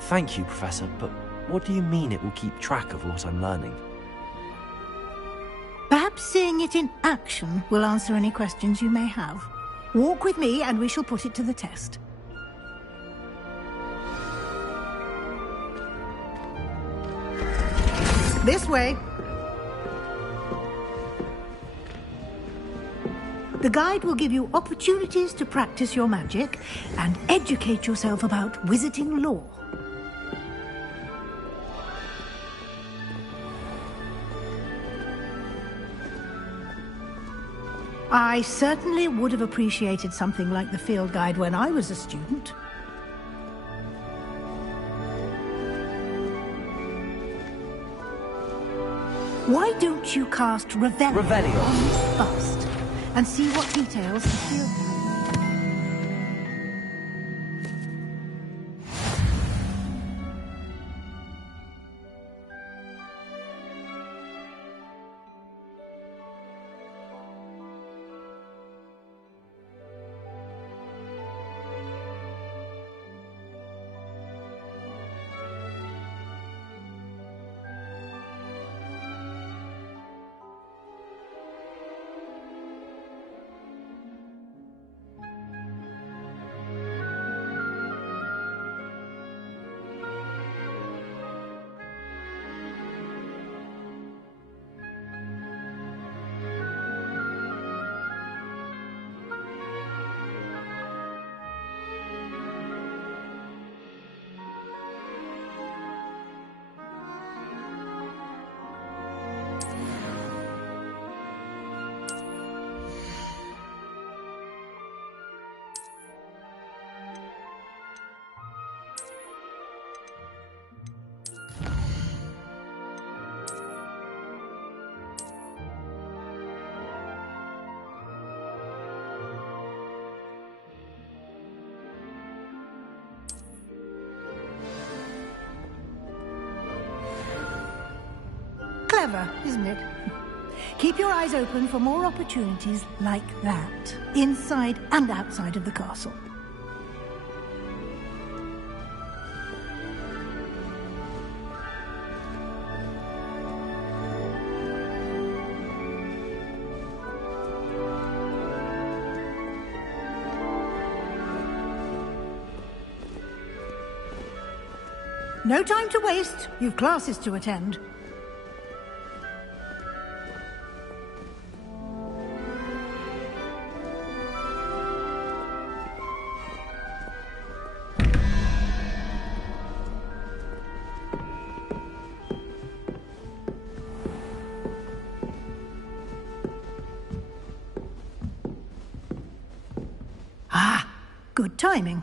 Thank you, Professor, but what do you mean it will keep track of what I'm learning? Perhaps seeing it in action will answer any questions you may have. Walk with me and we shall put it to the test. This way. The guide will give you opportunities to practice your magic and educate yourself about wizarding lore. I certainly would have appreciated something like the field guide when I was a student. Why don't you cast Revelio on this bust and see what details the field guide... Clever, isn't it? Keep your eyes open for more opportunities like that, inside and outside of the castle. No time to waste. You've classes to attend. Ah, good timing.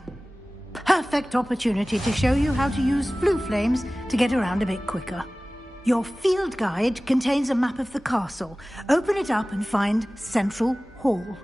Perfect opportunity to show you how to use flue flames to get around a bit quicker. Your field guide contains a map of the castle. Open it up and find Central Hall.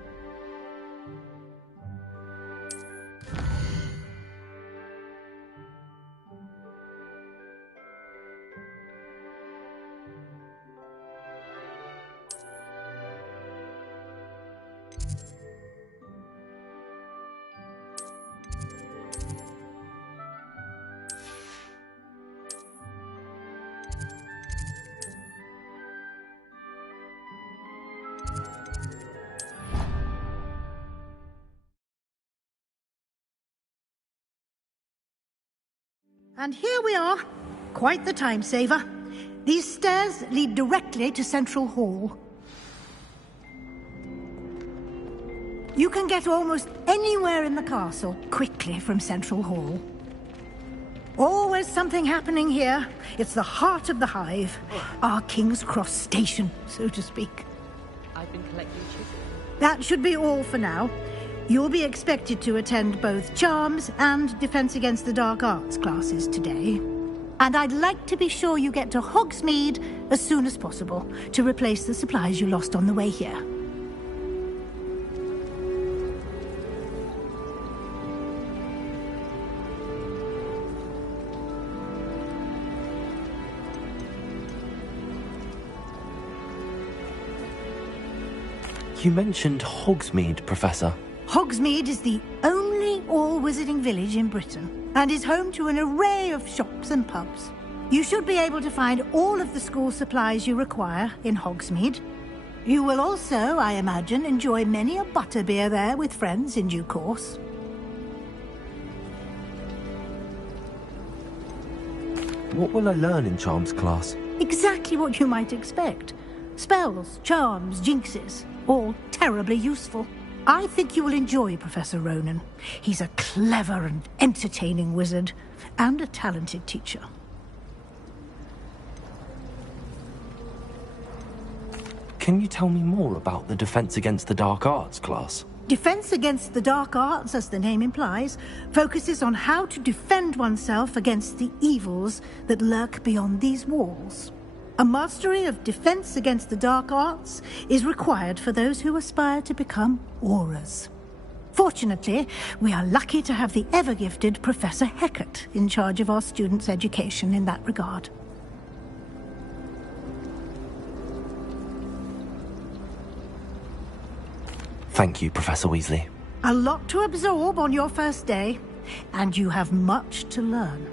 And here we are. Quite the time saver. These stairs lead directly to Central Hall. You can get almost anywhere in the castle quickly from Central Hall. Always something happening here. It's the heart of the hive. Our King's Cross station, so to speak. I've been collecting chisels. That should be all for now. You'll be expected to attend both Charms and Defense Against the Dark Arts classes today. And I'd like to be sure you get to Hogsmeade as soon as possible to replace the supplies you lost on the way here. You mentioned Hogsmeade, Professor. Hogsmeade is the only all-wizarding village in Britain and is home to an array of shops and pubs. You should be able to find all of the school supplies you require in Hogsmeade. You will also, I imagine, enjoy many a butterbeer there with friends in due course. What will I learn in Charms class? Exactly what you might expect. Spells, charms, jinxes, all terribly useful. I think you will enjoy Professor Ronan. He's a clever and entertaining wizard, and a talented teacher. Can you tell me more about the Defense Against the Dark Arts class? Defense Against the Dark Arts, as the name implies, focuses on how to defend oneself against the evils that lurk beyond these walls. A mastery of Defense Against the Dark Arts is required for those who aspire to become Aurors. Fortunately, we are lucky to have the ever-gifted Professor Hecat in charge of our students' education in that regard. Thank you, Professor Weasley. A lot to absorb on your first day, and you have much to learn.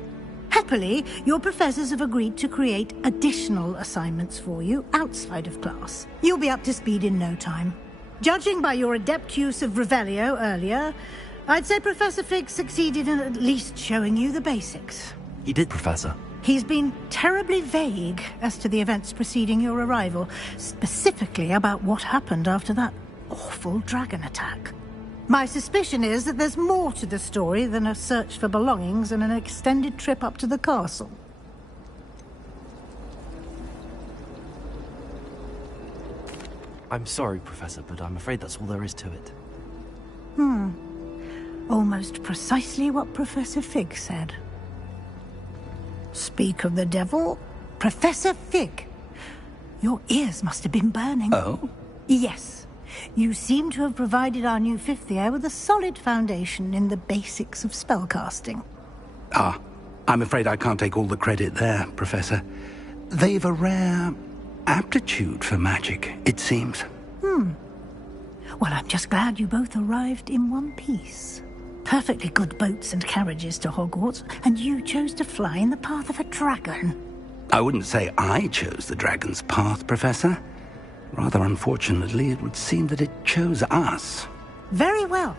Happily, your professors have agreed to create additional assignments for you outside of class. You'll be up to speed in no time. Judging by your adept use of Revelio earlier, I'd say Professor Fig succeeded in at least showing you the basics. He did, Professor. He's been terribly vague as to the events preceding your arrival, specifically about what happened after that awful dragon attack. My suspicion is that there's more to the story than a search for belongings and an extended trip up to the castle. I'm sorry, Professor, but I'm afraid that's all there is to it. Almost precisely what Professor Fig said. Speak of the devil, Professor Fig. Your ears must have been burning. Oh? Yes. You seem to have provided our new fifth year with a solid foundation in the basics of spellcasting. I'm afraid I can't take all the credit there, Professor. They've a rare aptitude for magic, it seems. Well, I'm just glad you both arrived in one piece. Perfectly good boats and carriages to Hogwarts, and you chose to fly in the path of a dragon. I wouldn't say I chose the dragon's path, Professor. Rather unfortunately, it would seem that it chose us. Very well.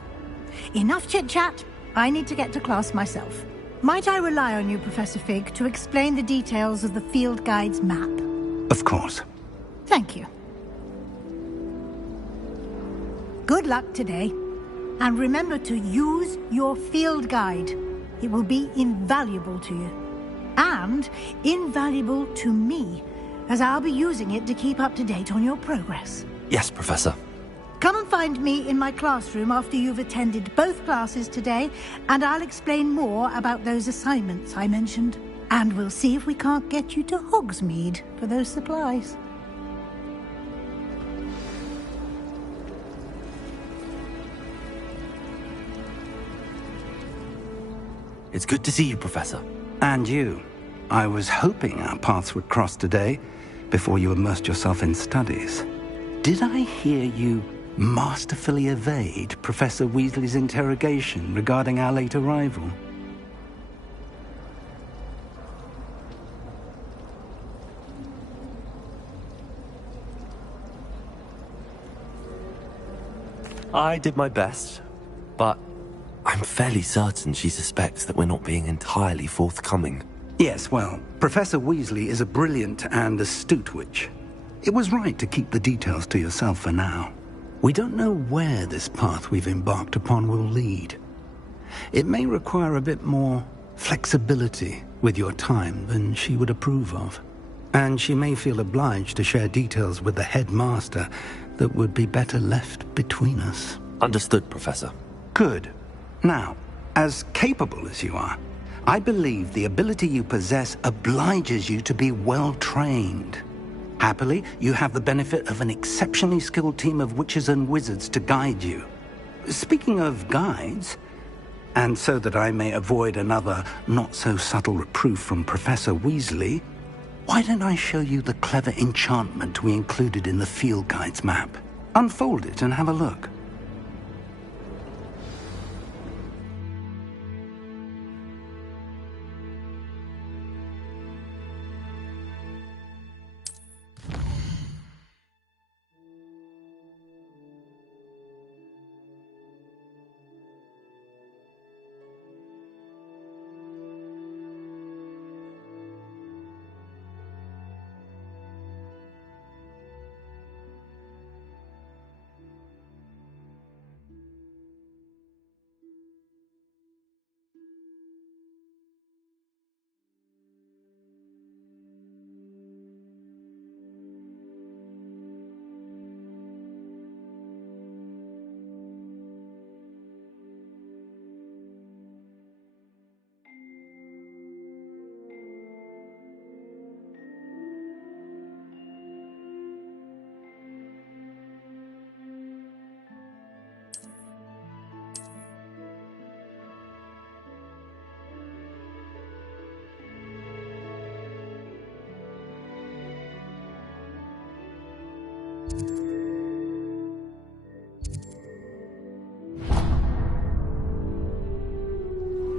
Enough chit-chat. I need to get to class myself. Might I rely on you, Professor Fig, to explain the details of the field guide's map? Of course. Thank you. Good luck today. And remember to use your field guide. It will be invaluable to you. And invaluable to me, as I'll be using it to keep up to date on your progress. Yes, Professor. Come and find me in my classroom after you've attended both classes today, and I'll explain more about those assignments I mentioned. And we'll see if we can't get you to Hogsmeade for those supplies. It's good to see you, Professor. And you. I was hoping our paths would cross today, before you immersed yourself in studies. Did I hear you masterfully evade Professor Weasley's interrogation regarding our late arrival? I did my best, but I'm fairly certain she suspects that we're not being entirely forthcoming. Yes, well, Professor Weasley is a brilliant and astute witch. It was right to keep the details to yourself for now. We don't know where this path we've embarked upon will lead. It may require a bit more flexibility with your time than she would approve of. And she may feel obliged to share details with the headmaster that would be better left between us. Understood, Professor. Good. Now, as capable as you are, I believe the ability you possess obliges you to be well trained. Happily, you have the benefit of an exceptionally skilled team of witches and wizards to guide you. Speaking of guides, and so that I may avoid another not-so-subtle reproof from Professor Weasley, why don't I show you the clever enchantment we included in the field guide's map? Unfold it and have a look.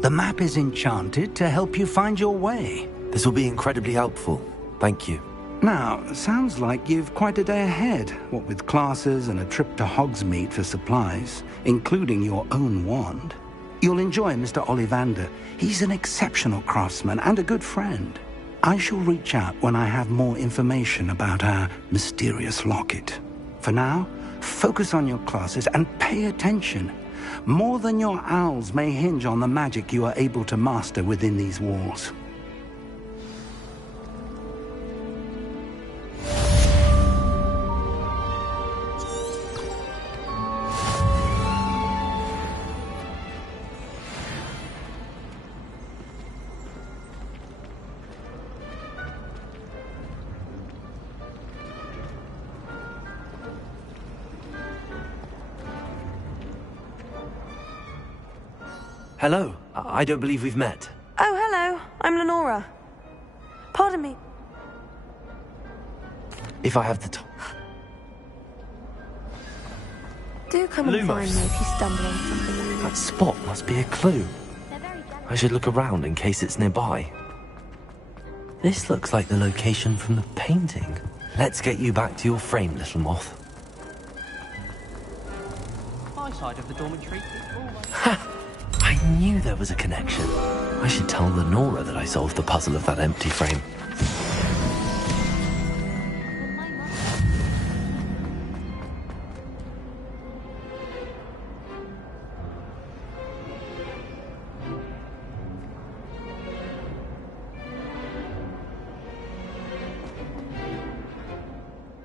The map is enchanted to help you find your way. This will be incredibly helpful. Thank you. Now, sounds like you've quite a day ahead, what with classes and a trip to Hogsmeade for supplies, including your own wand. You'll enjoy Mr. Ollivander. He's an exceptional craftsman and a good friend. I shall reach out when I have more information about our mysterious locket. For now, focus on your classes and pay attention. More than your owls may hinge on the magic you are able to master within these walls. Hello. I don't believe we've met. Oh, hello. I'm Lenora. Pardon me. If I have the time. Do come and find me if you stumble on something. That spot must be a clue. I should look around in case it's nearby. This looks like the location from the painting. Let's get you back to your frame, little moth. My side of the dormitory. I knew there was a connection. I should tell Lenora that I solved the puzzle of that empty frame.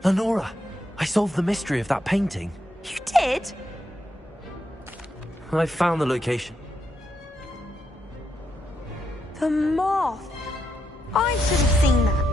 Lenora, I solved the mystery of that painting. You did? I found the location. The moth. I should have seen that.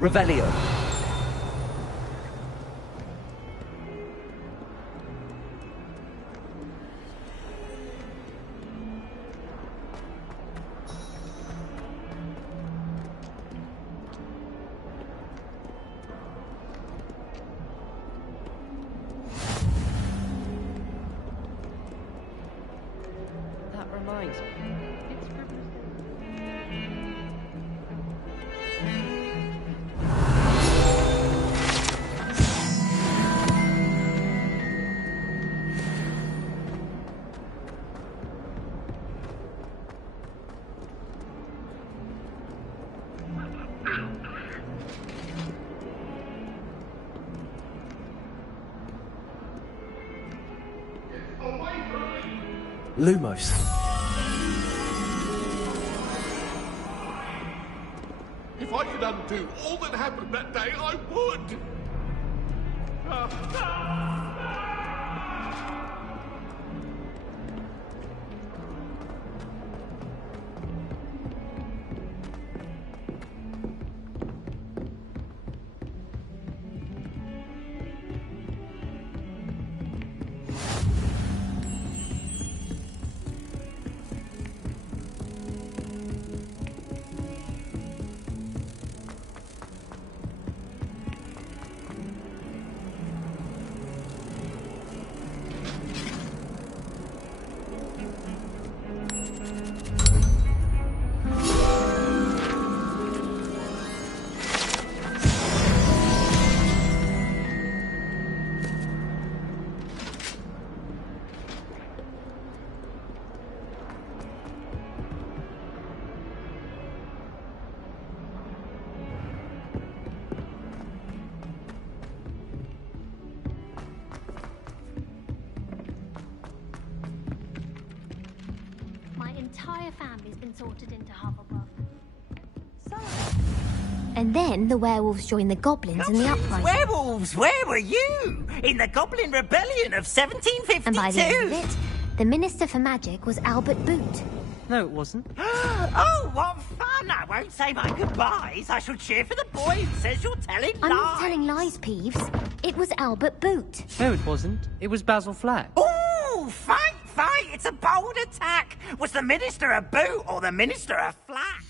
Revelio. That reminds me. Lumos. If I could undo all that happened that day, I would! Entire family's been sorted into Hufflepuff. And then the werewolves joined the goblins in the uprising. Werewolves, where were you? In the Goblin Rebellion of 1752? And by the end of it, the Minister for Magic was Albert Boot. No, it wasn't. Oh, what fun! I won't say my goodbyes. I shall cheer for the boy who says you're telling lies. I'm not telling lies, Peeves. It was Albert Boot. No, it wasn't. It was Basil Flack. Ooh, fight! It's a bold attack! Was the Minister a boot or the Minister a flack?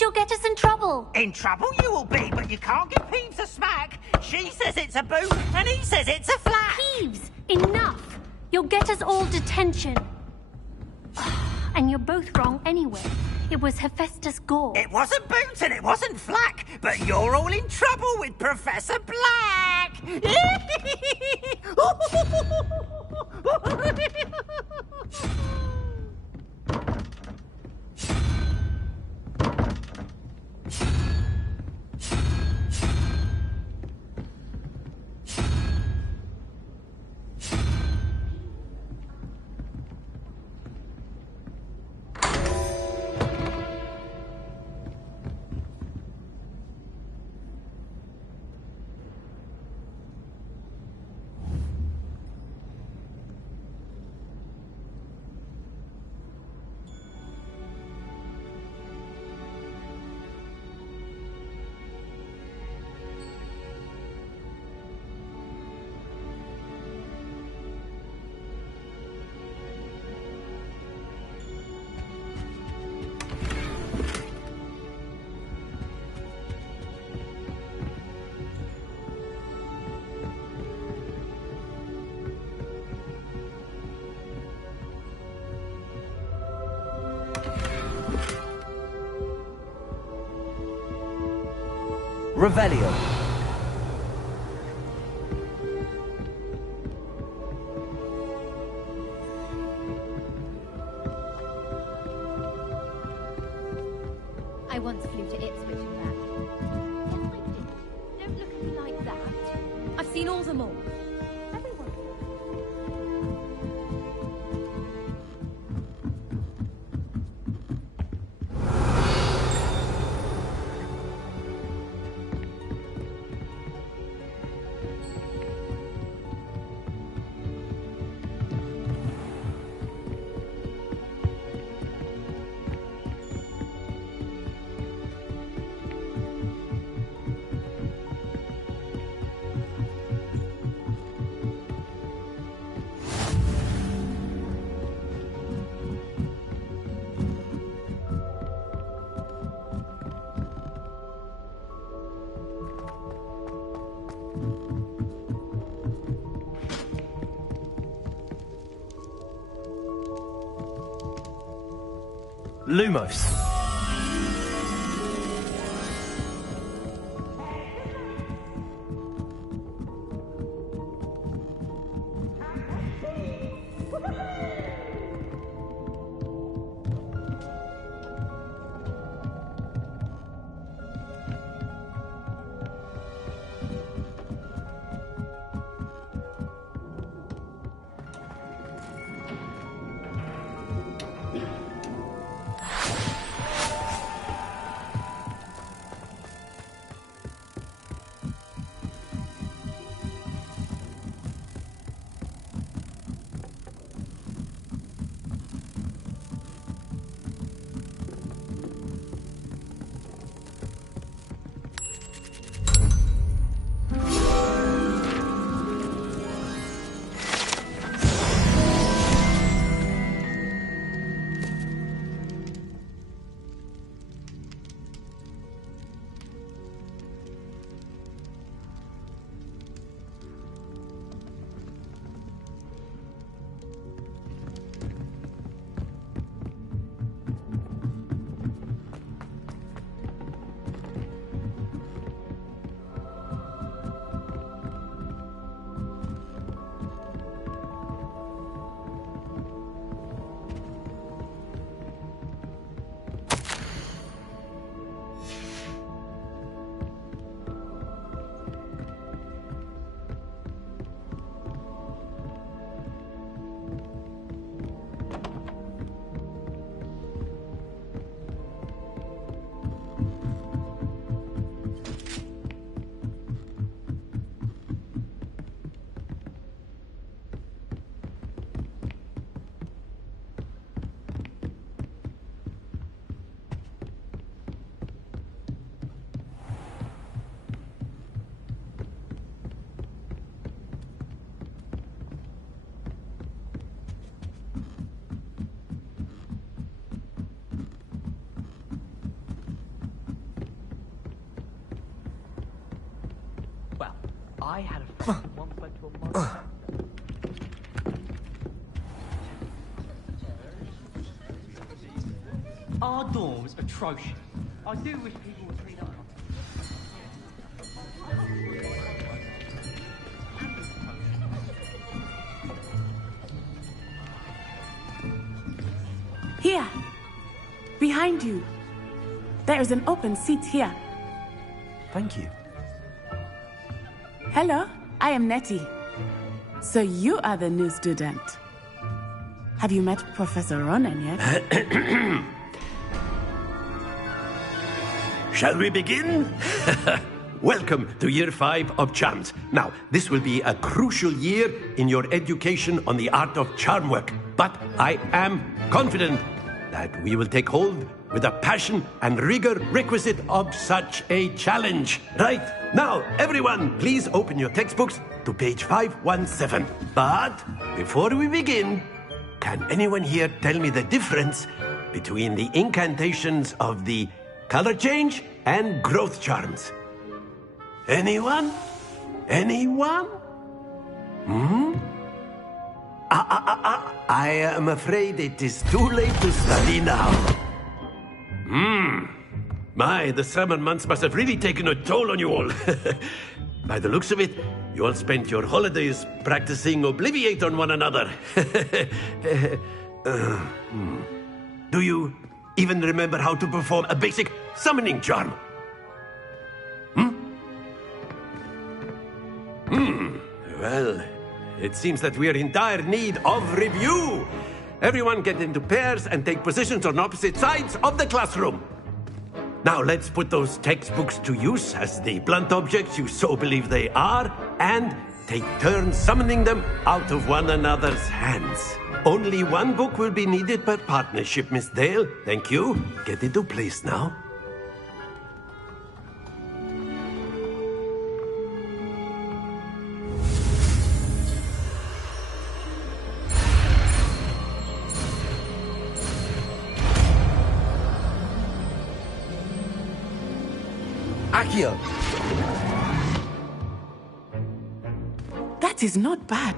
thinks you'll get us in trouble. In trouble you will be, but you can't give Peeves a smack. She says it's a boo, and he says it's a flat. Peeves, enough. You'll get us all detention. And you're both wrong anyway. It was Hephaestus Gore. It wasn't Boots and it wasn't Flack, but you're all in trouble with Professor Black. Revelio. I once flew to Ipswich and back. Yes, I did. Don't look at me like that. I've seen all the malls. Everyone. Lumos. Well, I had a friend who once went to a monastery. Our dorm was atrocious. I do wish people would clean up. Here. Behind you. There is an open seat here. Thank you. Hello, I am Nettie. So you are the new student. Have you met Professor Ronan yet? Shall we begin? Welcome to Year 5 of Charms. Now, this will be a crucial year in your education on the art of charm work. But I am confident that we will take hold with the passion and rigor requisite of such a challenge. Right, now, everyone, please open your textbooks to page 517. But before we begin, can anyone here tell me the difference between the incantations of the color change and growth charms? Anyone? Anyone? I am afraid it is too late to study now. My, the summer months must have really taken a toll on you all. By the looks of it, you all spent your holidays practicing Obliviate on one another. Do you even remember how to perform a basic summoning charm? Well, it seems that we are in dire need of review. Everyone get into pairs and take positions on opposite sides of the classroom. Now let's put those textbooks to use as the blunt objects you so believe they are, and take turns summoning them out of one another's hands. Only one book will be needed per partnership, Miss Dale. Thank you. Get into place now. Accio! That is not bad.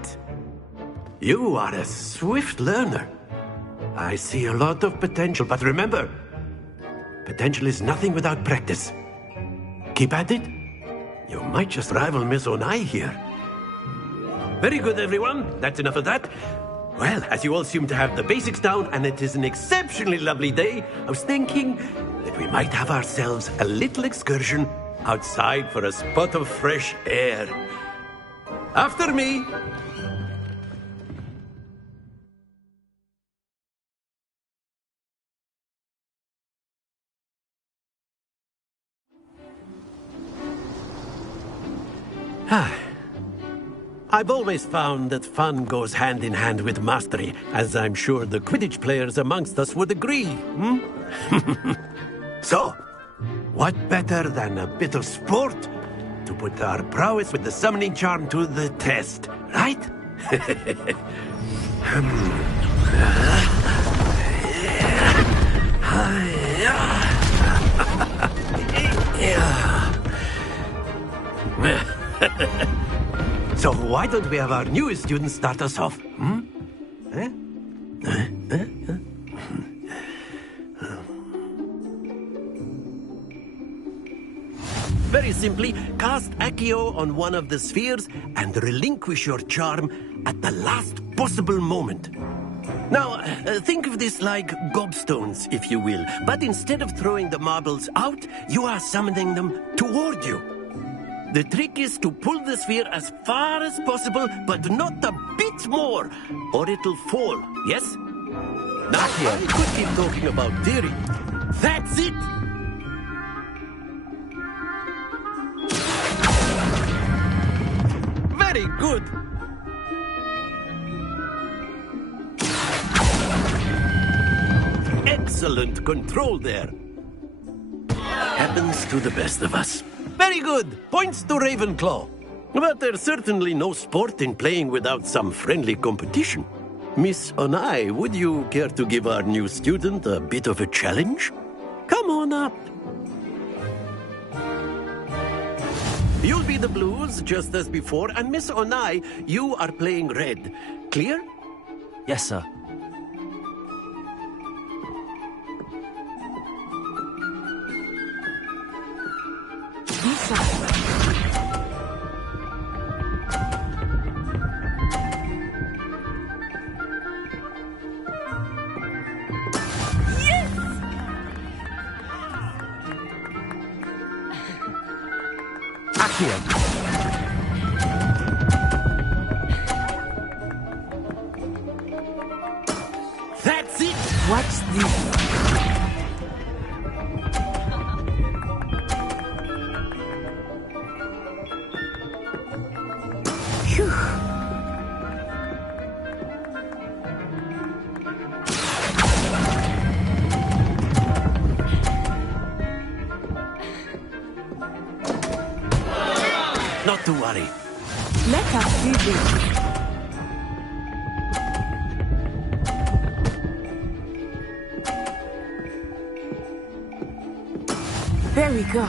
You are a swift learner. I see a lot of potential, but remember, potential is nothing without practice. Keep at it. You might just rival Miss Onai here. Very good, everyone. That's enough of that. Well, as you all seem to have the basics down, and it is an exceptionally lovely day, I was thinking that we might have ourselves a little excursion outside for a spot of fresh air. After me. I've always found that fun goes hand in hand with mastery, as I'm sure the Quidditch players amongst us would agree. So, what better than a bit of sport to put our prowess with the summoning charm to the test, right? So why don't we have our newest student start us off? Very simply, cast Accio on one of the spheres and relinquish your charm at the last possible moment. Now, think of this like gobstones, if you will, but instead of throwing the marbles out, you are summoning them toward you. The trick is to pull the sphere as far as possible, but not a bit more, or it'll fall, yes? Now, I could keep talking about theory. That's it! Very good! Excellent control there. Happens to the best of us. Very good. Points to Ravenclaw. But there's certainly no sport in playing without some friendly competition. Miss Onai, would you care to give our new student a bit of a challenge? Come on up. You'll be the blues, just as before, and Miss Onai, you are playing red. Clear? Yes, sir. That's it! Watch this. Phew. Not to worry. Let us see this. There we go.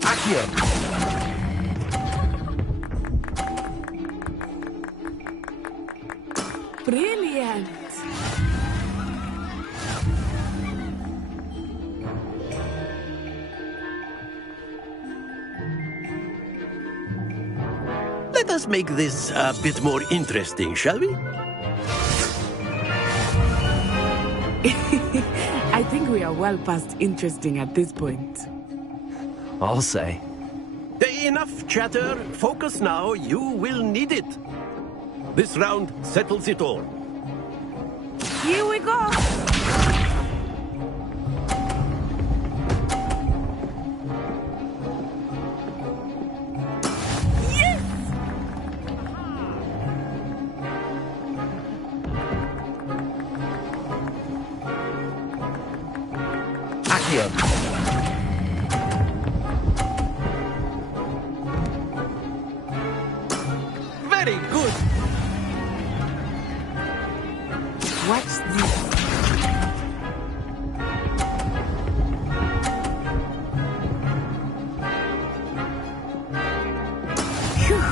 Accio! Brilliant. Let us make this a bit more interesting, shall we? I think we are well past interesting at this point. I'll say. Enough chatter. Focus now. You will need it. This round settles it all. Here we go. Very good. Watch this. Phew.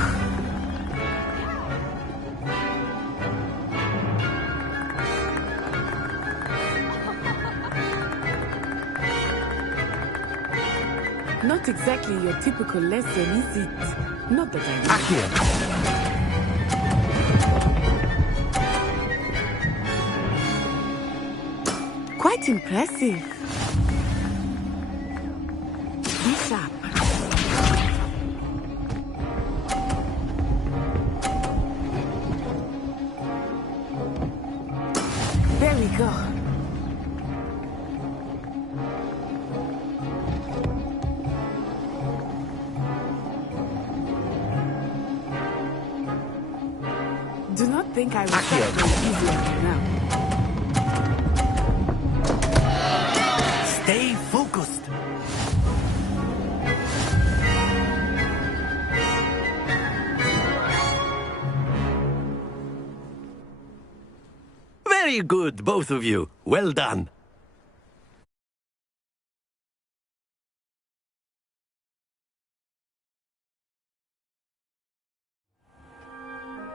Not exactly your typical lesson, is it? Not that I Quite impressive. Bishop. There we go. Do not think I will start going easy on you now. Stay focused. Very good, both of you. Well done.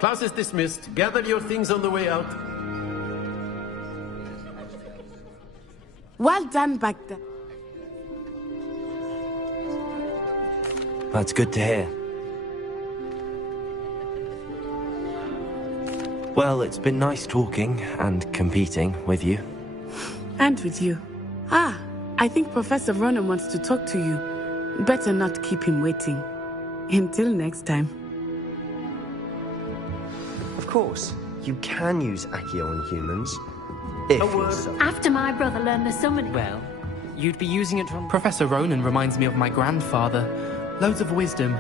Class is dismissed. Gather your things on the way out. Well done back there. That's good to hear. Well, it's been nice talking and competing with you. And with you. Ah, I think Professor Ronan wants to talk to you. Better not keep him waiting. Until next time. Of course, you can use Accio on humans. If you're so... After my brother learned the summoning. Well, you'd be using it on... Professor Ronan reminds me of my grandfather. Loads of wisdom,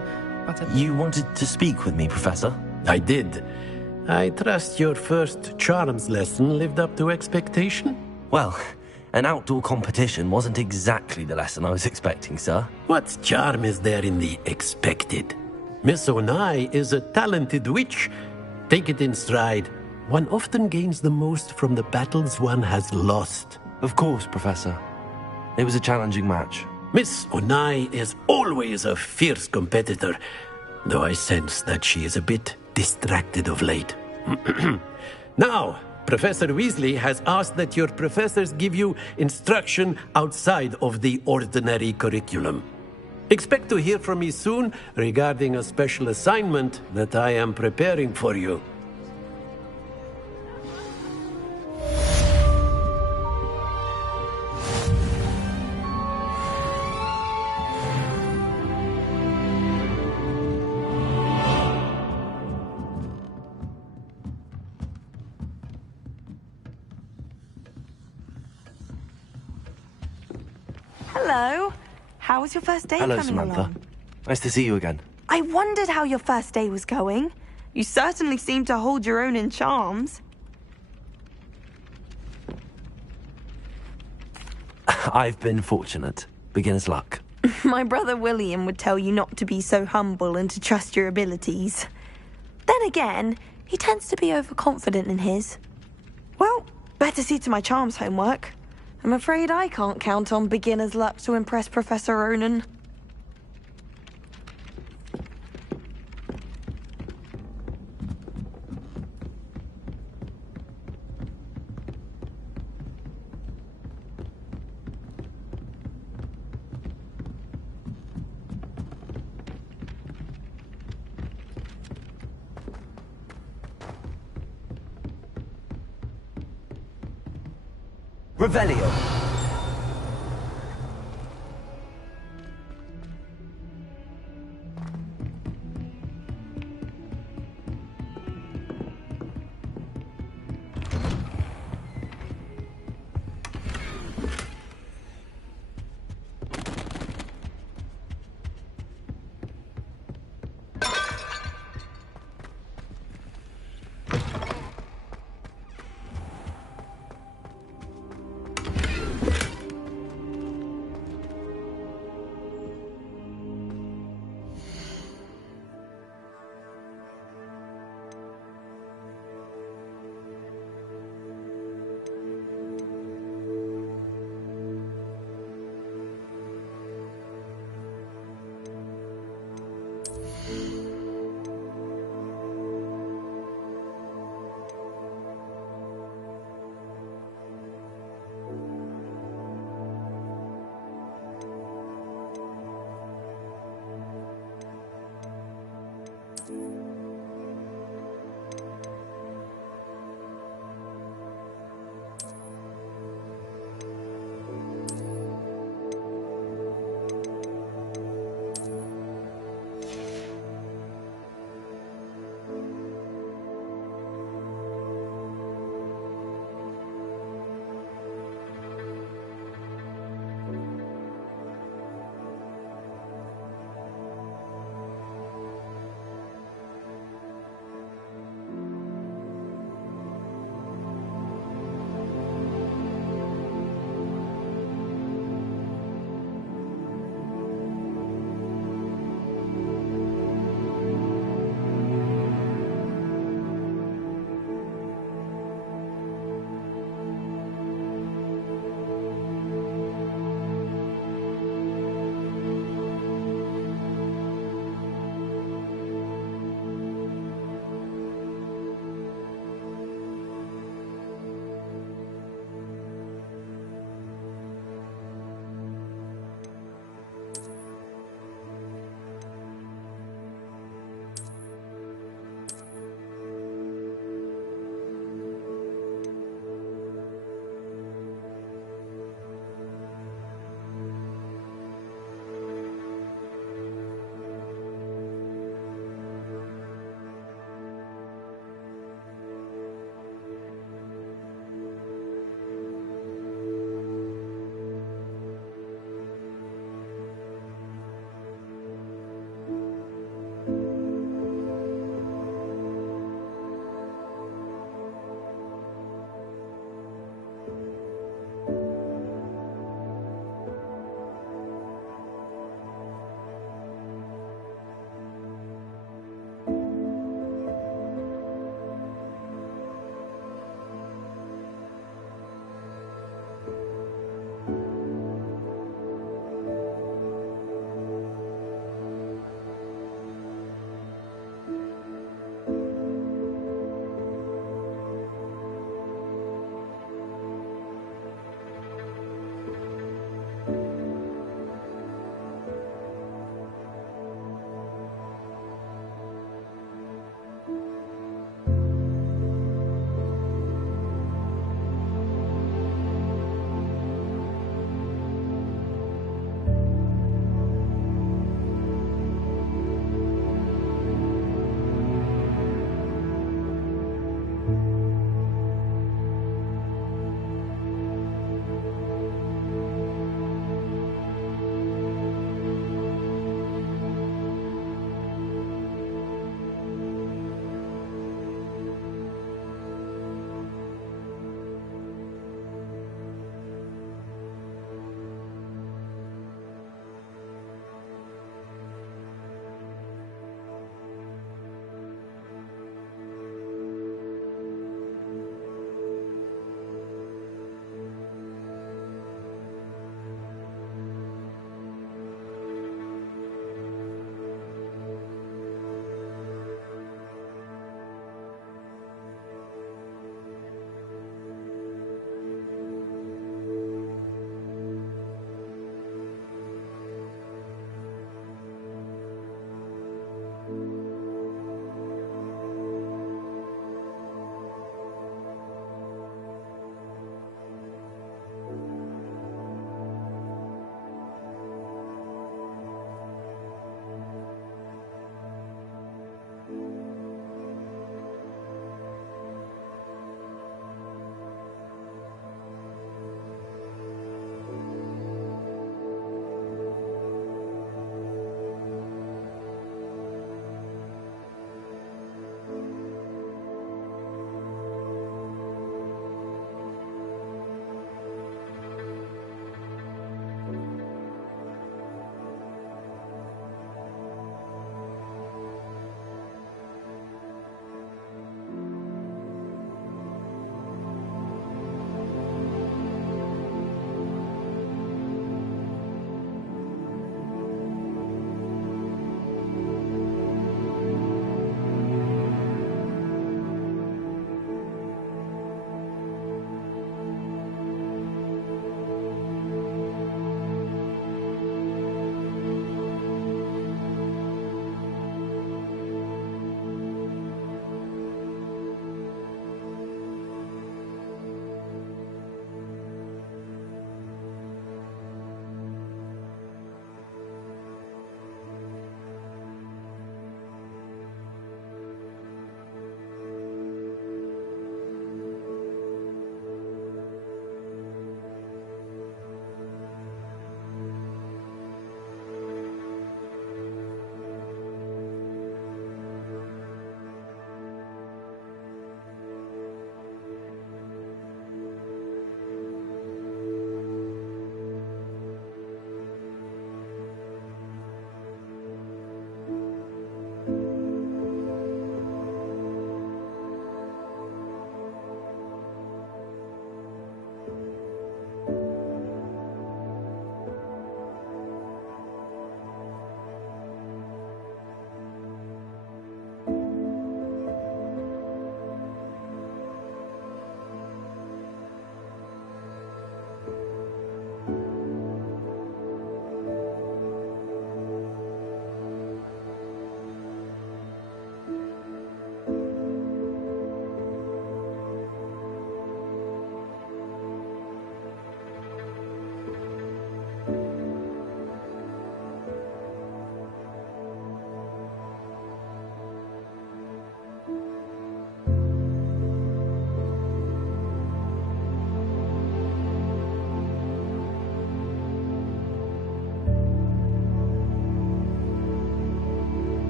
but... You wanted to speak with me, Professor? I did. I trust your first charms lesson lived up to expectation? Well, an outdoor competition wasn't exactly the lesson I was expecting, sir. What charm is there in the expected? Miss Onai is a talented witch. Take it in stride. One often gains the most from the battles one has lost. Of course, Professor. It was a challenging match. Miss Onai is always a fierce competitor, though I sense that she is a bit distracted of late. Now, Professor Weasley has asked that your professors give you instruction outside of the ordinary curriculum. Expect to hear from me soon regarding a special assignment that I am preparing for you. Hello. How was your first day Hello, coming Samantha. along? Nice to see you again. I wondered how your first day was going. You certainly seem to hold your own in charms. I've been fortunate. Beginner's luck. My brother William would tell you not to be so humble and to trust your abilities. Then again, he tends to be overconfident in his. Well, better see to my charms homework. I'm afraid I can't count on beginner's luck to impress Professor Ronan. Revelio.